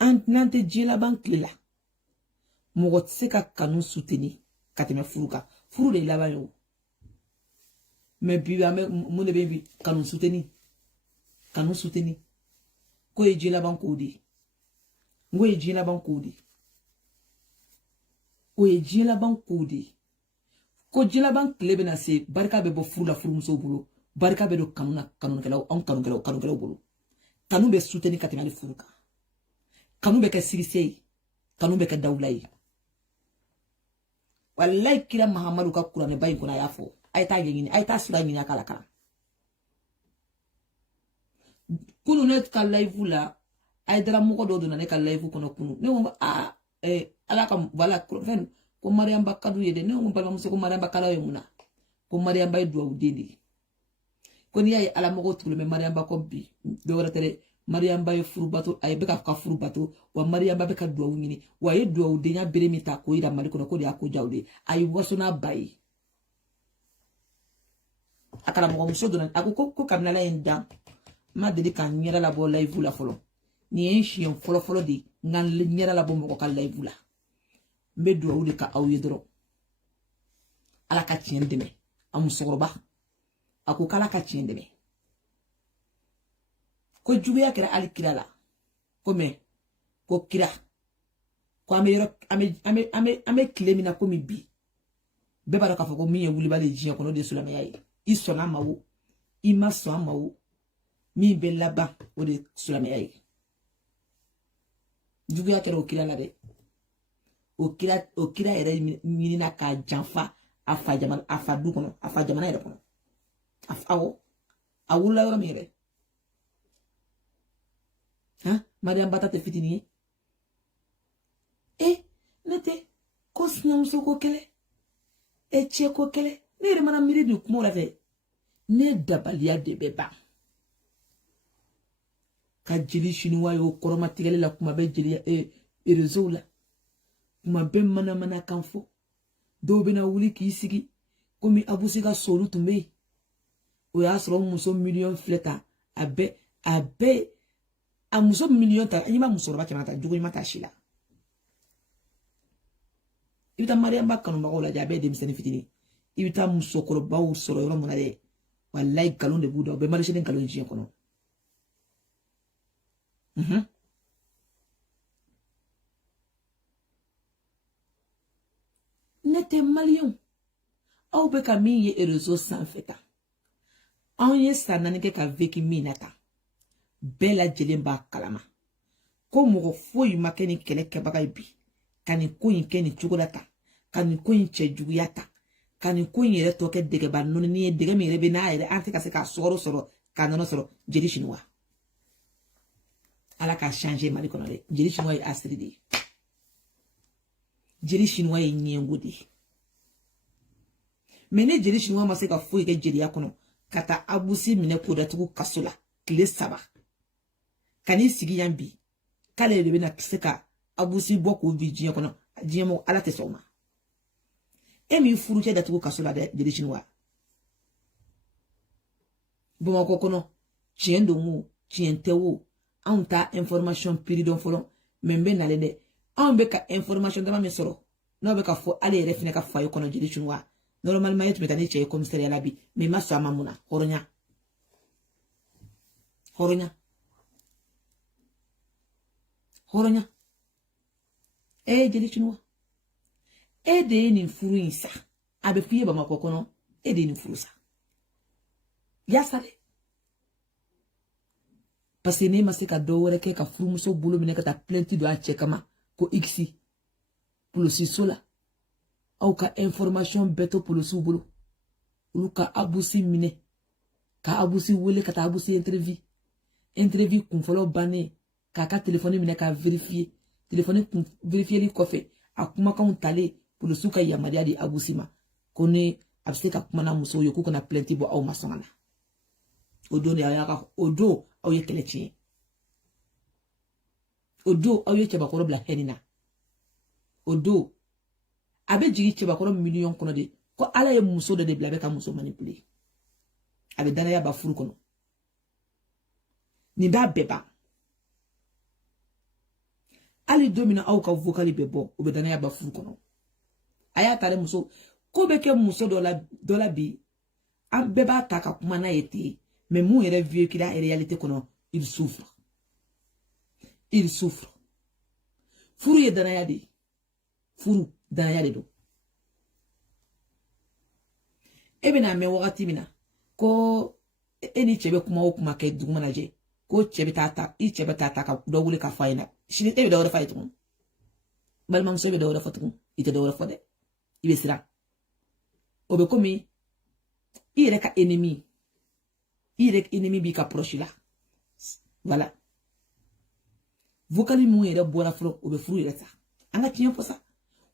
n'an tɛ diɲɛ laban tile la Mogo tse ka kanu soutenir kateme furuka. Furu de laba yo. Mais bi mon baby kanu soutenir. Kanu soutenir. Ko e jela ban kodi. Ngo e jela ban kodi. O e jela ban kodi. Ko jela ban klebe na se barka be bo furu la furu muso bolo. Barka be do kanuna kelaw on kelaw bolo. Kanu be soutenir kateme ali furuka. Kanu be ka sirisei. Kanu be ka dawlai. Wallahi kila Muhammadu ka Qur'an bayin kuna yafo. Ayta yengini, ayta sura nyina kala kala. Kunu net ka live la, ay dara moko do na ne ka live kono kunu. Ne mo ala ka wala fen ko Mariam Bakadu yede ne mo bala muso ko Mariam Bakala yemuna. Ko Mariam bay do awdedi. Ko ni ay ala moko tulu me Mariam Bakobi be wala tere Mariam bay furu bato ay be ka furu bato wa Mariam be ka do awnyini wa ye do awdenya bere mi ta ko ida mali kono ko dia ko jawde ay wasona bay. Akala moko muso do na ko kamnala enda ma deli kan nyera la bo live la folo ni en chien folo di ngan nyera la bo moko ka live la me do awde ka awye dro ala ka tien deme amusoroba ako kala ka tien deme ko jubeya kira ali kira la ko me ko kira ko ame klemina ko mi bi be bara ka fo ko mi e wuli bale jian kono de sulama yayi isona mawo ima so amawo mi be laba o de sulama yayi jubeya kira o kira la de o kira ere minina ka janfa afa jamana afa du kono afa jamana ere kono afawo awula yoro mere ha Mariam Bata te fitini nete ko sinamso ko kele che ko kele ne re mana miri du kuma la fe ne dabalia de beba ka jeli chinois yo koroma tigele la kuma be jeli réseau la kuma be mana kanfo do be na wuli ki sigi komi abusi ga solu tumbe o ya soro muso million fleta abe a muso million ta yima muso ba chama ta jugo mata shila ibita Mariam Bakanu ba ola jabe de miseni fitini ibita muso ko ba o soro yoro mona de wallahi kalon de buda be mari sheden kalon jien kono nete malion au be ka mi ye réseau sans feta an ye sanani ke ka veki minata bela jelemba kalama ko mogo foyi makeni kele kebaga bi kani ko yin keni chugolata kani ko yin chejuguyata kani ko yin yere toke dege ba noni ni dege mi rebe na yere ante ka se ka soro kanono soro jeli chinois ala ka changer mali kono de jeli chinois yi asridi jeli chinois yi nyengudi mene jeli chinois ma se ka foyi ke jeli yakono kata abusi mine ko datugu kasula kile saba kani sigi yambi kale de bena kiseka abusi boko vijian kono diemo ala te soma emi furu che datugu kasula de chinois bon ko kono chiendo mu chientewo anta information piridon folo membe na lede an be ka information dama me soro no be ka fo ale refine ka fayo kono jeli chinois normalement yetu metani che commissariat labi me maso amamuna horonya jeli chinois de ni furu insa abe fiye ba makokono de ni furu sa ya sale parce que ne masika do wore ke ka furu muso bulu mine ka ta plainte do a kama ko ixi pour le sisola au ka information beto pour le subulu ulu ka abusi mine ka abusi wele ka ta abusi interview kun folo bane ka téléphone mine ka vérifier téléphone kun vérifier li kofe akuma ka untale pour le suka ya madia di abusima kone abse ka kuma na muso yoku kana plainte bo au masongana odo ne ayaka odo au ye kelechi odo au ye cheba ko bla henina odo abe jigi cheba ko million kono de ko ala ye muso de bla be ka muso manipuler abe dana ya ba furu kono ni ba beba ali domina aw ka vocali be bo o be danaya ba furu kono aya tare muso ko be ke muso dola bi an beba ta ka kuma na yete mais mu yere vieux qu'il a réalité kono il souffre furu ye danaya de furu danaya de do ebe na me wakati mina ko eni chebe kuma o kuma ke duguma na je ko chebe tata I chebe tata ka do wule ka fayna shini ebe do fay tun bal mam so ebe do fotun ite do fode ibe sira obe komi ire ka ennemi bi ka proche là voilà vocali mu yere bora fro obe furu yere sa anga tiyen fo sa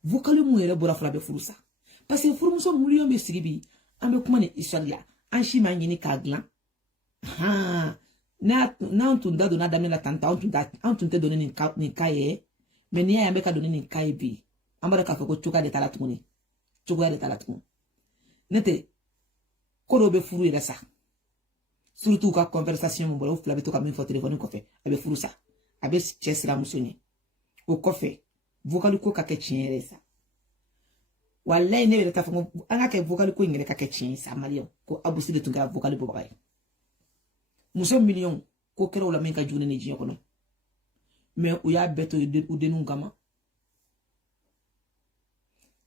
vocali mu yere bora fro be furu sa parce que furu muso million be sigibi ambe kuma ni isalla an shi ma nyini ka glan ha na on da dona damela tanta on tun te donner ni kaye mais ni ya be ka donner ni kaye bi ambara ka ko chuka de talatuni nete ko be furu yere sa surtout ka conversation mo bolo fula be to ka min fo téléphone ko fe abe furu sa abe chesra musoni o ko fe vocal ko ka ke chiere sa wallahi ne be ta fo anga ke vocal ko ngere ka ke chien sa malion ko abusi de tunga vocal bo bagay muso million ko kero la men ka june ni jiyo kono mais o ya beto u denu gama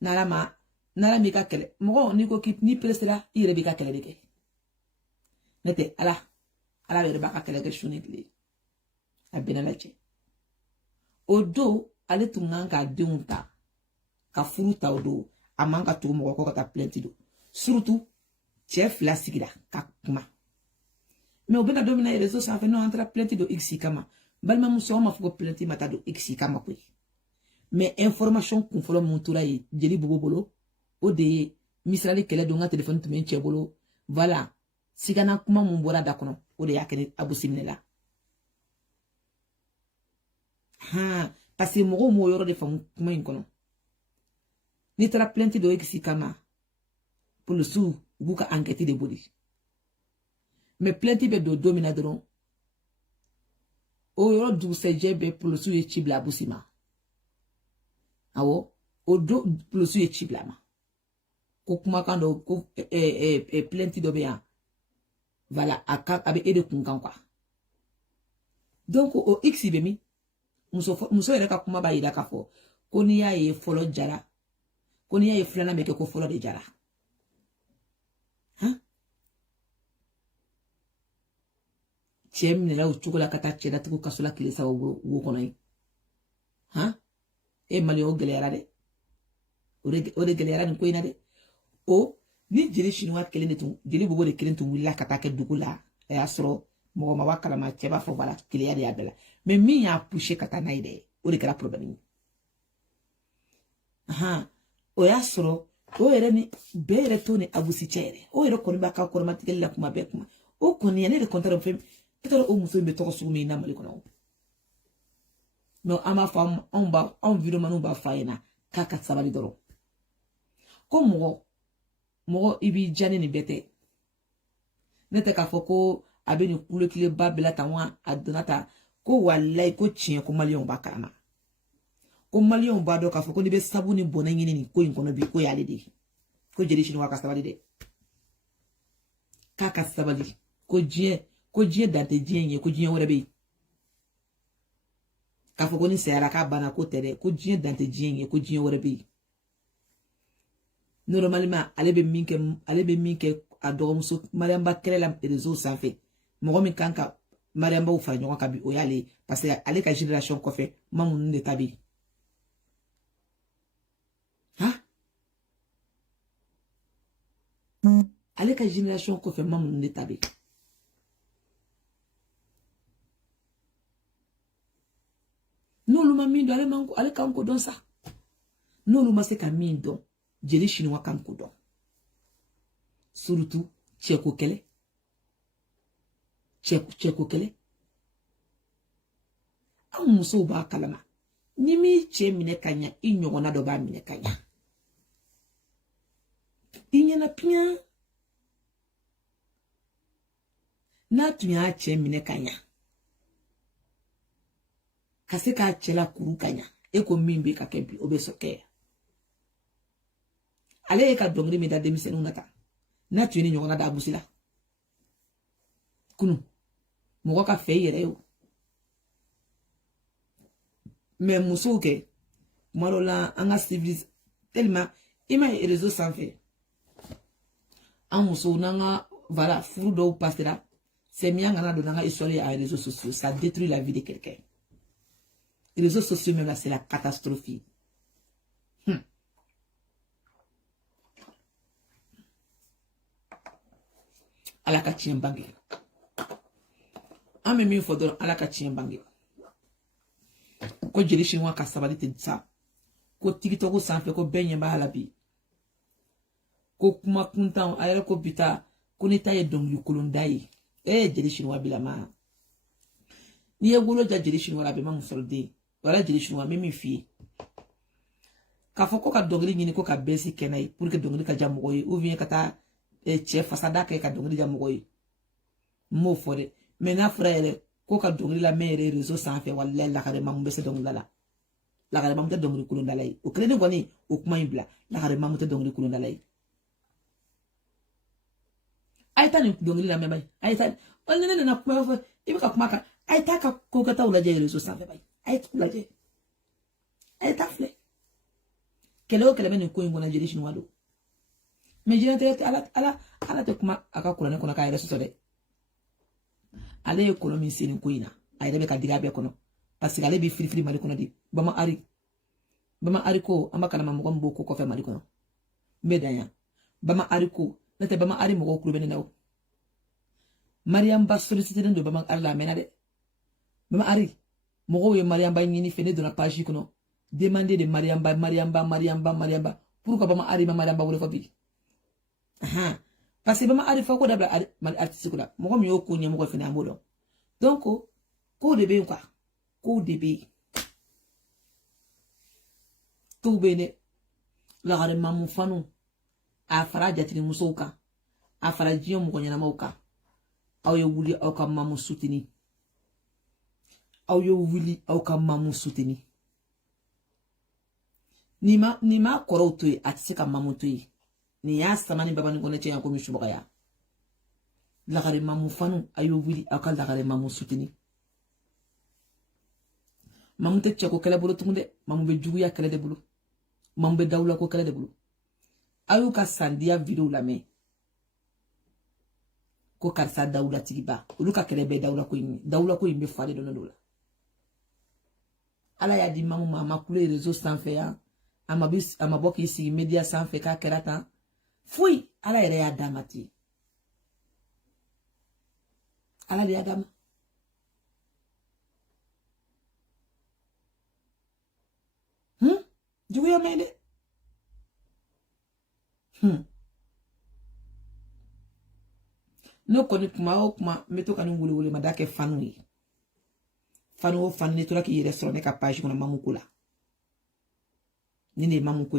nala mi ka kele mo ni ko ki ni presera ire bi ka kele de ke nete ala be ba ka kele ke shuni gli abena la che odo ale tunga ka deunta ka furuta odo amanga to mo ko ta plenty do surtout chef la sigira ka kuma mais obena domina les réseaux ça fait no entra plenty do xi kama balma muso ma fugo plenty mata do xi kama ko mais information kun folo montura yi jeli bobolo o de misrali kele do nga téléphone to men chebolo voilà sigana kuma mun bora da kono o de yakene abusimne la ha parce que mo yoro de fam kuma in kono ni tara plenty do xi kama pour le sou buka enquête de body mais plenty be do domina dron o yoro du se jebe pour le sou e chibla busima awo o do pour le sou e chibla ma ko kuma kando ko plenty do be ya voilà aka abe ede kunkan kwa donc o xi be mi muso yere ka kuma ba yida ka fo ko ni ya ye folo jara ko ni ya ye flana meke ko folo de jara ha chem ne la uchukola kata cheda tuku kasula kilisa wo kono yi ha e mali o gelera de o de gelera ni ko ina de o ni jeli chinois kelen de tun jeli bobo de kelen tun willa kata ke dugula e asro mo ma wakala ma cheba fo bala kilia de abela mais mi ya pushe kata na ide o de kala problème aha o ya soro o yere ni bere to ni abusi chere o yere ko ni baka ko matikele la kuma be kuma o ko ni ene de kontaro fem peut-être o muso be to su mi na mali kono no ama fam on video manu ba faina kaka sabali doro ko mo ibi jani ni bete nete ka foko abeni kule kile babela tawa adonata ko wallahi ko chien ko malion ba karama ko malion ba do ka foko ni be sabuni bona ngini ni ko inkono bi ko yale de ko jeli chini waka sabali de kaka sabali ko jie dante jie ko jie wore be ka foko ni sera ka bana ko tere ko jie dante jie ko jie wore be normalement ale be minke a dogomuso mariamba kele la réseau ça fait mo mi kanka mariamba ou fa nyoko kabi o yale parce que ale ka génération ko fait mamun de tabi ha ale ka génération ko fait mamun de tabi no luma mindo ale manko ale kanko don ça no luma se ka mindo jeli chinois kan ko don surtout cheko kele an muso ba kalama ni mi che mine kanya inyogona do ba mine kanya inyana pia na tuya che mine kanya Kase ka chela kuru kanya. Eko mimbe ka kempi obesoke. Ale ka dongri me da demisenu nata. Na tuini nyongana da abusila. Kunu. Moko ka fe yere yo. Mais muso ke marola anga civilis tellement ima réseau sans fait. En muso nanga voilà furu do passera. C'est bien ngana do nanga histoire à réseaux sociaux, ça détruit la vie de quelqu'un. Les réseaux sociaux même là c'est la catastrophe. Ala ka tien bangi. Ame mi fodoro ala ka tien bangi. Ko jeli shinwa ka sabali te sa. Ko TikTok sanfɛ ko benye ba ala bi. Ko kuma kuntan ayere ko bita ko ni taye dongli kolonda yi. Jeli shinwa bilama. Ni ye wolo ja jeli shinwa la be ma musorde. Wala jeli shinwa me mi fi. Ka fɔ ko ka dongli nyini ko ka besi kenai pour que dongli ka jamogo yi ou bien ka ta chef fasada ka dongli jamogo yi. Mo fode. Mais na frère ko ka dongli la mere réseau sans fait wala la kare mamu bese dongla la. La kare mamu te dongli kulonda la yi. O krede ngoni o kuma ibla la kare mamu te dongli kulonda la yi. Aita ni dongli la memay. Aita on nene na kuma fa ibe ka kuma ka aita ka ko ka ta ula je réseau sans fait bay. Aita ula je. Aita fle. Kelo kele men ko ngona jeli shinwa do. Mais je te ala te kuma aka kulane kona ka réseau so de. Ale ekonomi sini kuina ayebe ka diga be kono parce que ale bi free mali kono di bama ari ko amaka na mamugo mboko ko fe mali kono medanya bama ari ko nate bama ari mo ko beni naw Mariam ba sollicité ndo bama ari la mena de bama ari mo ye Mariam ba nyini fene de la page kono demander de Mariam ba pourquoi bama ari Mariam ba wole fa bi aha parce que bama ari fa ko dabla mal artiste ko da mo mi yoko nyamo ko fene amodo donc ko de be quoi ko de be tout bene la gare mamu fanu a fara jatini musoka a fara jiyo mo nyana mauka aw ye wuli aw ka mamu souteni aw ye wuli aw ka mamu souteni ni ma koro to yi atse ka mamu to yi ni ya samani baba ni kone chenga ko mi shuboka ya la gare mamu fanu ayo wili akal la gare mamu souteni mamu te cheko kele bulu tunde mamu be jugu ya kele de bulu mamu be dawla ko kele de bulu ayo ka sandia video la me ko karsa dawla tigiba ulu ka kele be dawla ko yimbe fale do dola ala ya di mamu mama kule réseau sans fait ya amabok isi media sans fait ka kerata fui ala yere ya damati ala de adam jugu yo mele no koni kuma o kuma meto kanu wuli madake fanu yi fanu o fanu ne tora ki yere so ne ka page kono mamukula ni ne mamuko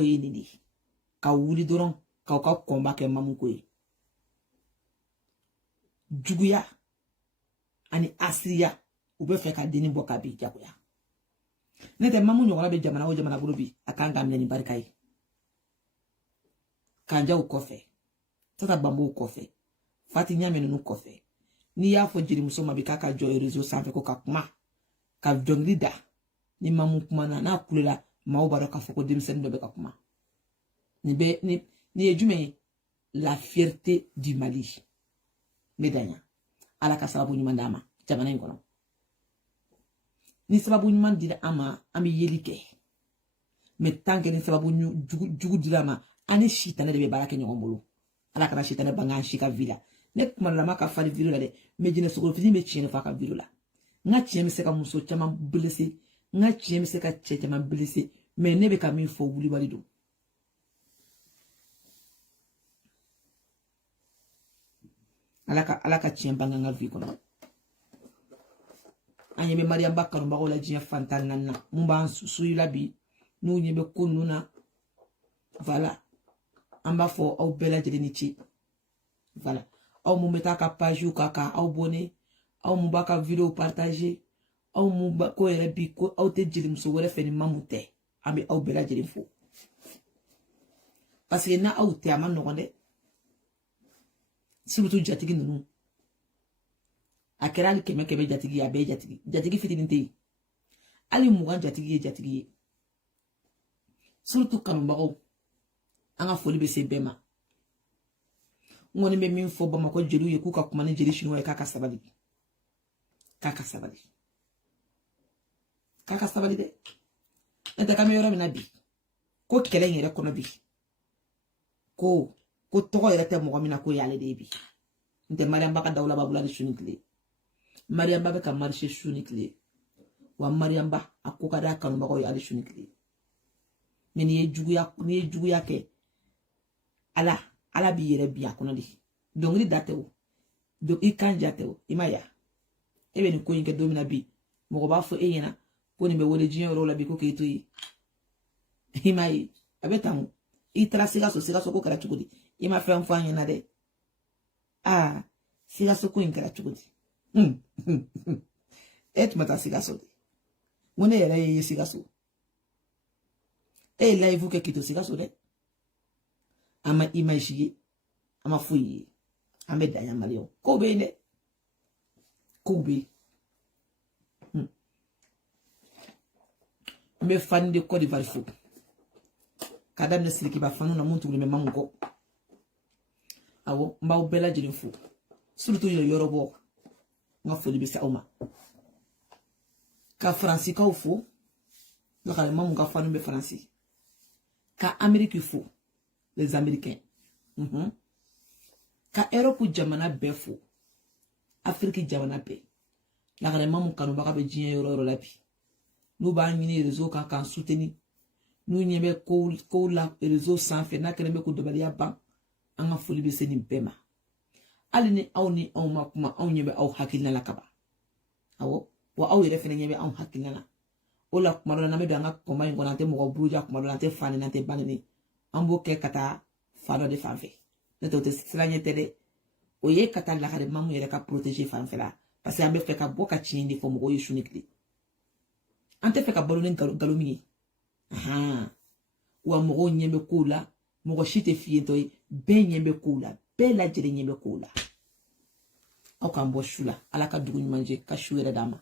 yi ni ka wuli doron ka komba ke mamuko yi juguya ani asiya ube fe ka deni boka bi jagoya nete mamu nyogala be jamana o jamana bulu bi akanga mneni barika yi kanja u kofe tata bambo u kofe fati nyame nunu kofe ni ya fo jiri muso mabi kaka jo réseau sanfe ko kakuma ka jongli da ni mamu kuma na kulela ma obaro ka fo ko demsen do be kakuma ni ejume la fierté du Mali medanya ala ka sababu nyuma ndama jamana ngono ni sababu nyuma dira ama ami yelike me tanke ni sababu jugu dira ma ani shitane de be barake nyongolo ala ka shitane banga shika villa ne kuma la maka fali villa de me jine soko fini me chine fa ka villa nga chiem se ka muso chama blessé nga chiem se ka chama blessé me ne be ka mi fo wuli walido alaka chien banga nga vi kono anye be Mariam Bakar mba la jien fantan nanna mumba suyu labi nu nyebe kununa voilà amba fo au bela jeli ci voilà au mumeta ka page ou kaka au bonnet au mumba ka vidéo partager aw mu ba ko yɛrɛ bi ko aw tɛ jelimuso wɛrɛ fɛ ni mamu tɛ an bɛ aw bɛɛ lajɛlen fo parce que na aw tɛ a ma nɔgɔn dɛ surtout jatigi ninnu a kɛra hali 100 jatigi ye a bɛɛ jatigi jatigi fitinin tɛ yen hali 20 jatigi ye jatigi ye surtout kanubagaw an ka foli bɛ se bɛɛ ma n kɔni bɛ min fɔ Bamakɔ jeliw ye k'u ka kuma ni jeli chinois ye k'a ka sabali dɛ n'o tɛ k'an bɛ yɔrɔ min na bi ko kɛlɛ in yɛrɛ kɔnɔ bi ko tɔgɔ yɛrɛ tɛ mɔgɔ min na ko y'ale de ye bi n tɛ Mariamba ka dawula babula ni su ni tile Mariamba bɛ ka marché su ni tile wa Mariamba a ko ka d'a kanubagaw ye hali su ni tile mais n'i ye juguya kɛ ala b'i yɛrɛ bi a kɔnɔ de dɔnkili da tɛ o i kan ja tɛ o i ma ya e bɛ nin ko in kɛ don min na bi mɔgɔ b'a fɔ e ɲɛna ko nin bɛ wele diɲɛ yɔrɔ la bi ko k'e to yen i ma ye a bɛ tan o i taara Sikaso ko kɛra cogo di i ma fɛn fɔ an ɲɛna dɛ Sikaso ko in kɛra cogo di e tun bɛ taa Sikaso de ko ne yɛrɛ ye Sikaso e ye live kɛ k'i to Sikaso dɛ an ma image ye an ma foyi ye an bɛ dan yan Maliɲɛnw ko bɛ yen dɛ ko bɛ yen n bɛ fani de Côte d'Ivoire fo ka daminɛ Sirikiba fanu na mun tugulen bɛ Mamu kɔ awɔ n b'aw bɛɛ lajɛlen fo surtout yɔrɔbɔ n ka foli bɛ se aw ma ka Faransikaw fo lakale Mamu ka fanu bɛ Faransi ka Amérique fo les Américains ka Europe jamana bɛɛ fo Afrique jamana bɛɛ lakale Mamu kanubaga bɛ diɲɛ yɔrɔ yɔrɔ la bi n'u b'a ɲini réseau kan k'an soutenir n'u ɲɛ bɛ kow la réseau sanfɛ n'a kɛlen bɛ ko dabaliya ban an ka foli bɛ se nin bɛɛ ma hali ni aw ma kuma anw ɲɛ bɛ aw hakilina la kaban awɔ wa aw yɛrɛ fɛnɛ ɲɛ bɛ anw hakilina la o la kuma dɔ la n'an bɛ don an ka kɔnba in kɔnɔ an tɛ mɔgɔ buruja kuma dɔ la an tɛ fani an tɛ banni an b'o kɛ ka taa fa dɔ de fan fɛ n'o tɛ o tɛ siranɲɛ tɛ dɛ o ye ka taa lakare Mamu yɛrɛ ka protéger fanfɛ la parce que an bɛ fɛ ka bɔ ka tiɲɛ de fɔ mɔgɔw ye su ni tile an tɛ fɛ ka balo ni nkalon min ye wa mɔgɔw ɲɛ bɛ kow la mɔgɔ si tɛ fiyentɔ ye bɛɛ ɲɛ bɛ kow la bɛɛ lajɛlen ɲɛ bɛ kow la aw k'an bɔ su la ala ka dugu ɲuman jɛ ka su yɛrɛ d'a ma